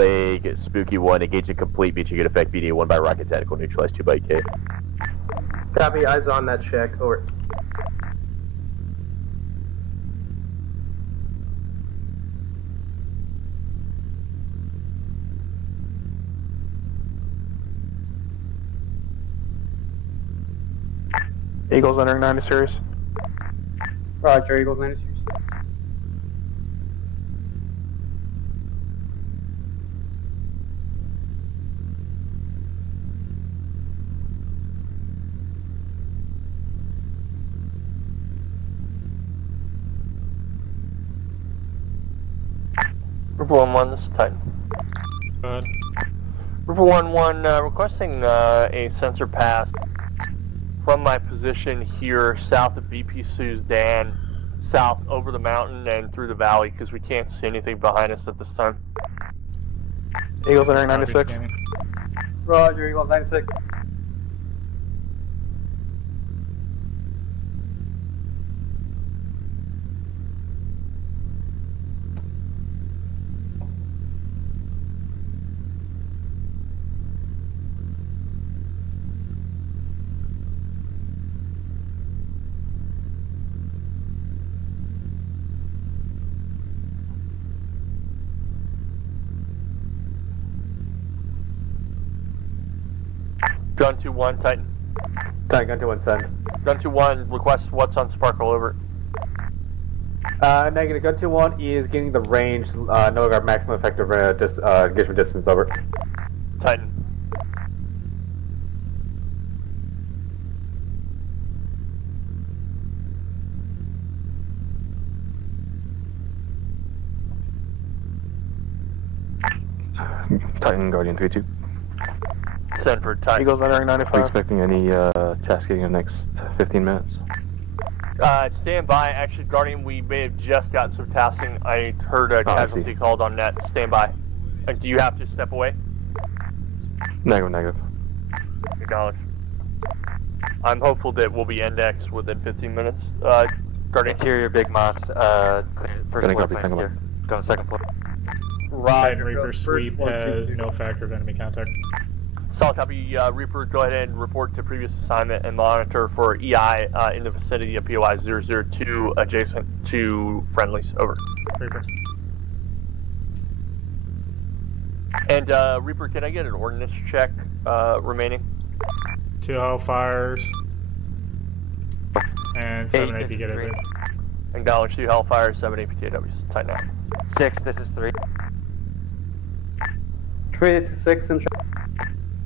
Plague, Spooky 1, engaging complete, beaching good effect, BD 1 by rocket tactical, neutralized 2 by K. Copy, eyes on that check, over. Eagles entering 90 series. Roger, Eagles 90 series. Ripper 1-1, this is Titan. Ripper 1-1, requesting a sensor pass from my position here south of BP Sudan, south over the mountain and through the valley, because we can't see anything behind us at this time. Eagles entering 96. Roger, Eagles 96. Gun 2-1, Titan. Titan, gun 2-1, send. Gun 2-1, request what's on Sparkle, over. Negative, gun 2-1 is getting the range, no regard maximum effective engagement distance, over. Titan. Titan, Guardian 3-2. Send for Titan. Eagles entering 95. Are you expecting any tasking in the next 15 minutes? Stand by. Actually, Guardian, we may have just got some tasking. I heard a casualty called on net. Stand by. Do you have to step away? Negative. Acknowledge. I'm hopeful that we'll be indexed within 15 minutes. Guardian. Interior Big Moss, first floor planes here. Go on the second floor. Titan Reaper sweep has no factor of enemy contact. Solid copy, Reaper, go ahead and report to previous assignment and monitor for EI in the vicinity of POI 002 adjacent to friendlies, over. Reaper. And Reaper, can I get an ordnance check remaining? 2 Hellfires. And 7 APK get it. Acknowledge 2 Hellfires, 7 APKWs, tighten out. 6, this is 3. 3, this is 6, and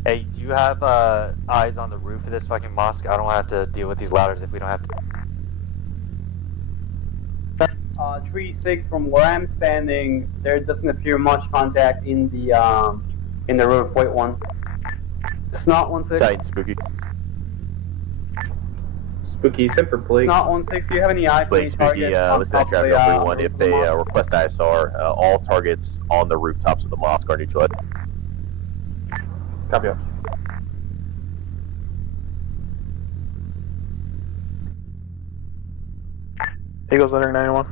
hey, do you have eyes on the roof of this fucking mosque? I don't want to have to deal with these ladders if we don't have to. 3-6, from where I'm standing, there doesn't appear much contact in the roof. Wait, 1. It's not 1-6. Titan, Spooky. Spooky, send for Blake. It's not 1-6. Do you have any eyes on any Spooky, targets? listen to traffic on 3-1. If they request ISR, all targets on the rooftops of the mosque are neutralized. Copy up. Eagles entering 91.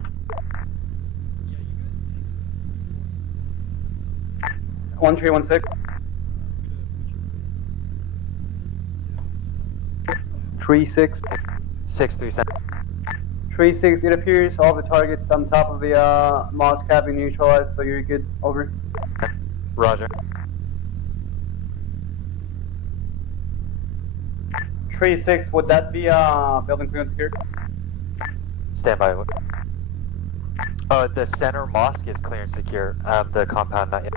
One 3-1-6. 3-6. 6-3-7. 3-6. It appears all the targets on top of the mosque have been neutralized, so you're good. Over. Roger. 3-6. Would that be building clearance secure? Stand by. The center mosque is clear and secure. The compound not yet.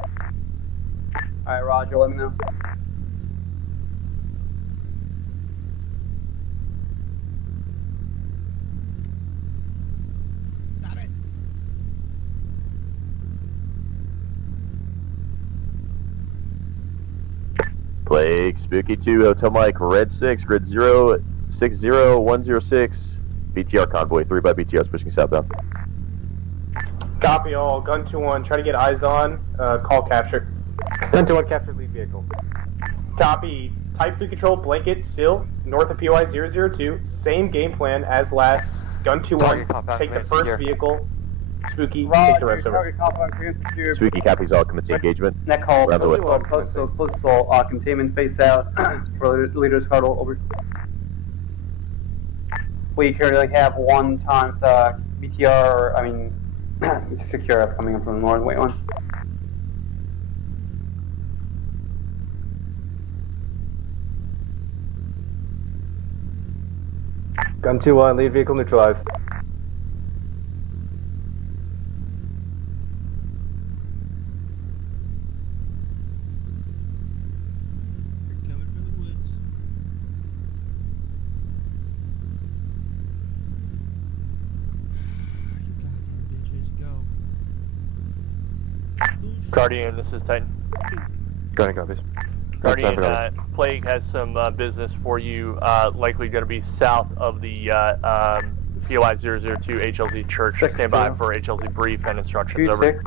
Alright, Roger, let me know. Plague, Spooky 2, Hotel Mike, Red 6, Grid 0, 60106, BTR convoy, 3 by BTRs pushing southbound. Copy all, gun 2-1, try to get eyes on, call capture. Gun 2-1, capture lead vehicle. Copy, type 3 control, blanket, still, north of POI 002, same game plan as last. Gun 2-1, take the first vehicle, Spooky, take the rest over. Spooky copies all, commence engagement. Net call, postal containment face out for leader's huddle, over. We currently have 1 times BTR, I mean, secure coming up from the north, wait one. Gun 2-1, lead vehicle neutralized. Guardian, this is Titan. Guardian copies. Guardian, Plague has some business for you, likely going to be south of the POI 002 HLZ Church. Stand by for HLZ brief and instructions, over.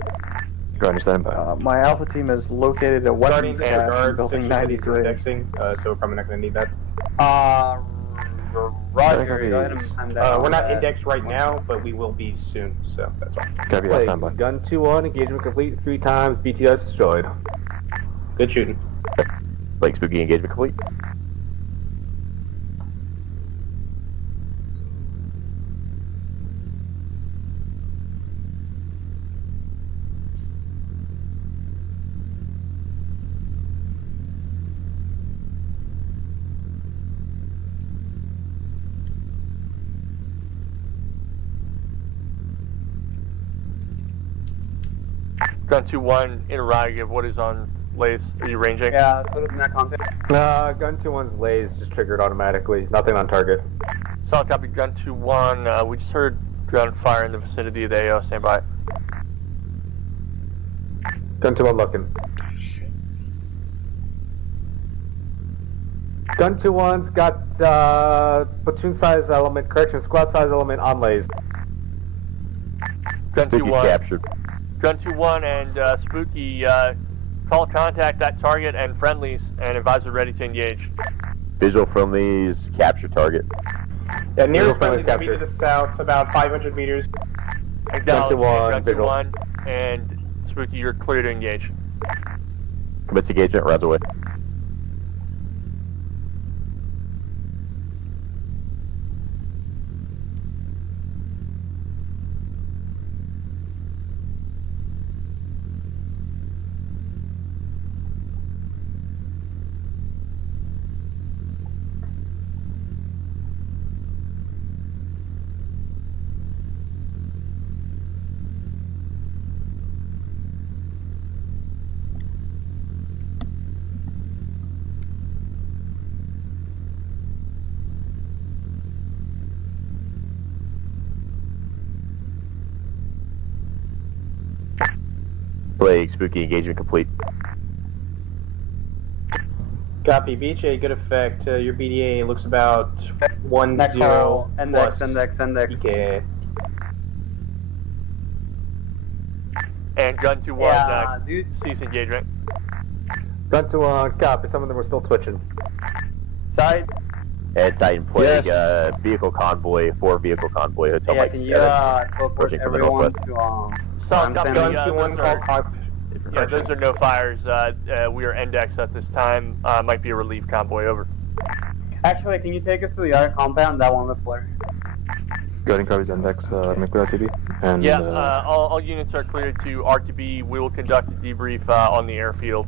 Guardian, stand by. My Alpha team is located at Guardian's guard, building 93. Indexing, so we're probably not going to need that. Roger, go ahead and we're not indexed right now, but we will be soon, so that's fine. Copy, stand by. Gun 2-1, engagement complete 3 times, BTR destroyed. Good shooting. Blake Spooky, engagement complete. Gun 2-1, interrogative, what is on Lace? Are you ranging? Yeah, so does net contact. Gun 2-1's lays just triggered automatically, nothing on target. Solid copy, Gun 2-1, we just heard gunfire in the vicinity of the AO, stand by. Gun 2-1 looking. Gun 2-1's got platoon size element, squad size element on lays. Gun 2-1 captured. Gun 2-1 and Spooky, call contact that target and friendlies, and advisor ready to engage. Visual friendlies, capture target. Yeah, nearest friendlies will be to the south, about 500 meters. Gun 2-1, and Spooky, you're clear to engage. Commits engagement, rounds away. Plague, Spooky, engagement complete. Copy, BHA, good effect. Your BDA looks about 1-0 index, plus index. PKA. And Gun 2-1, cease engagement. Gun 2-1, copy, some of them are still twitching. Side. And Titan Plague, vehicle convoy, 4-vehicle convoy, hotel Mike 7. Approaching from the northwest. Solid copy, yeah, those are no fires. We are index at this time. Might be a relief convoy, over. Actually, can you take us to the other compound? That one with flare. Guardian copies index, McLeod TV. And, yeah, all units are cleared to RTB. We will conduct a debrief on the airfield.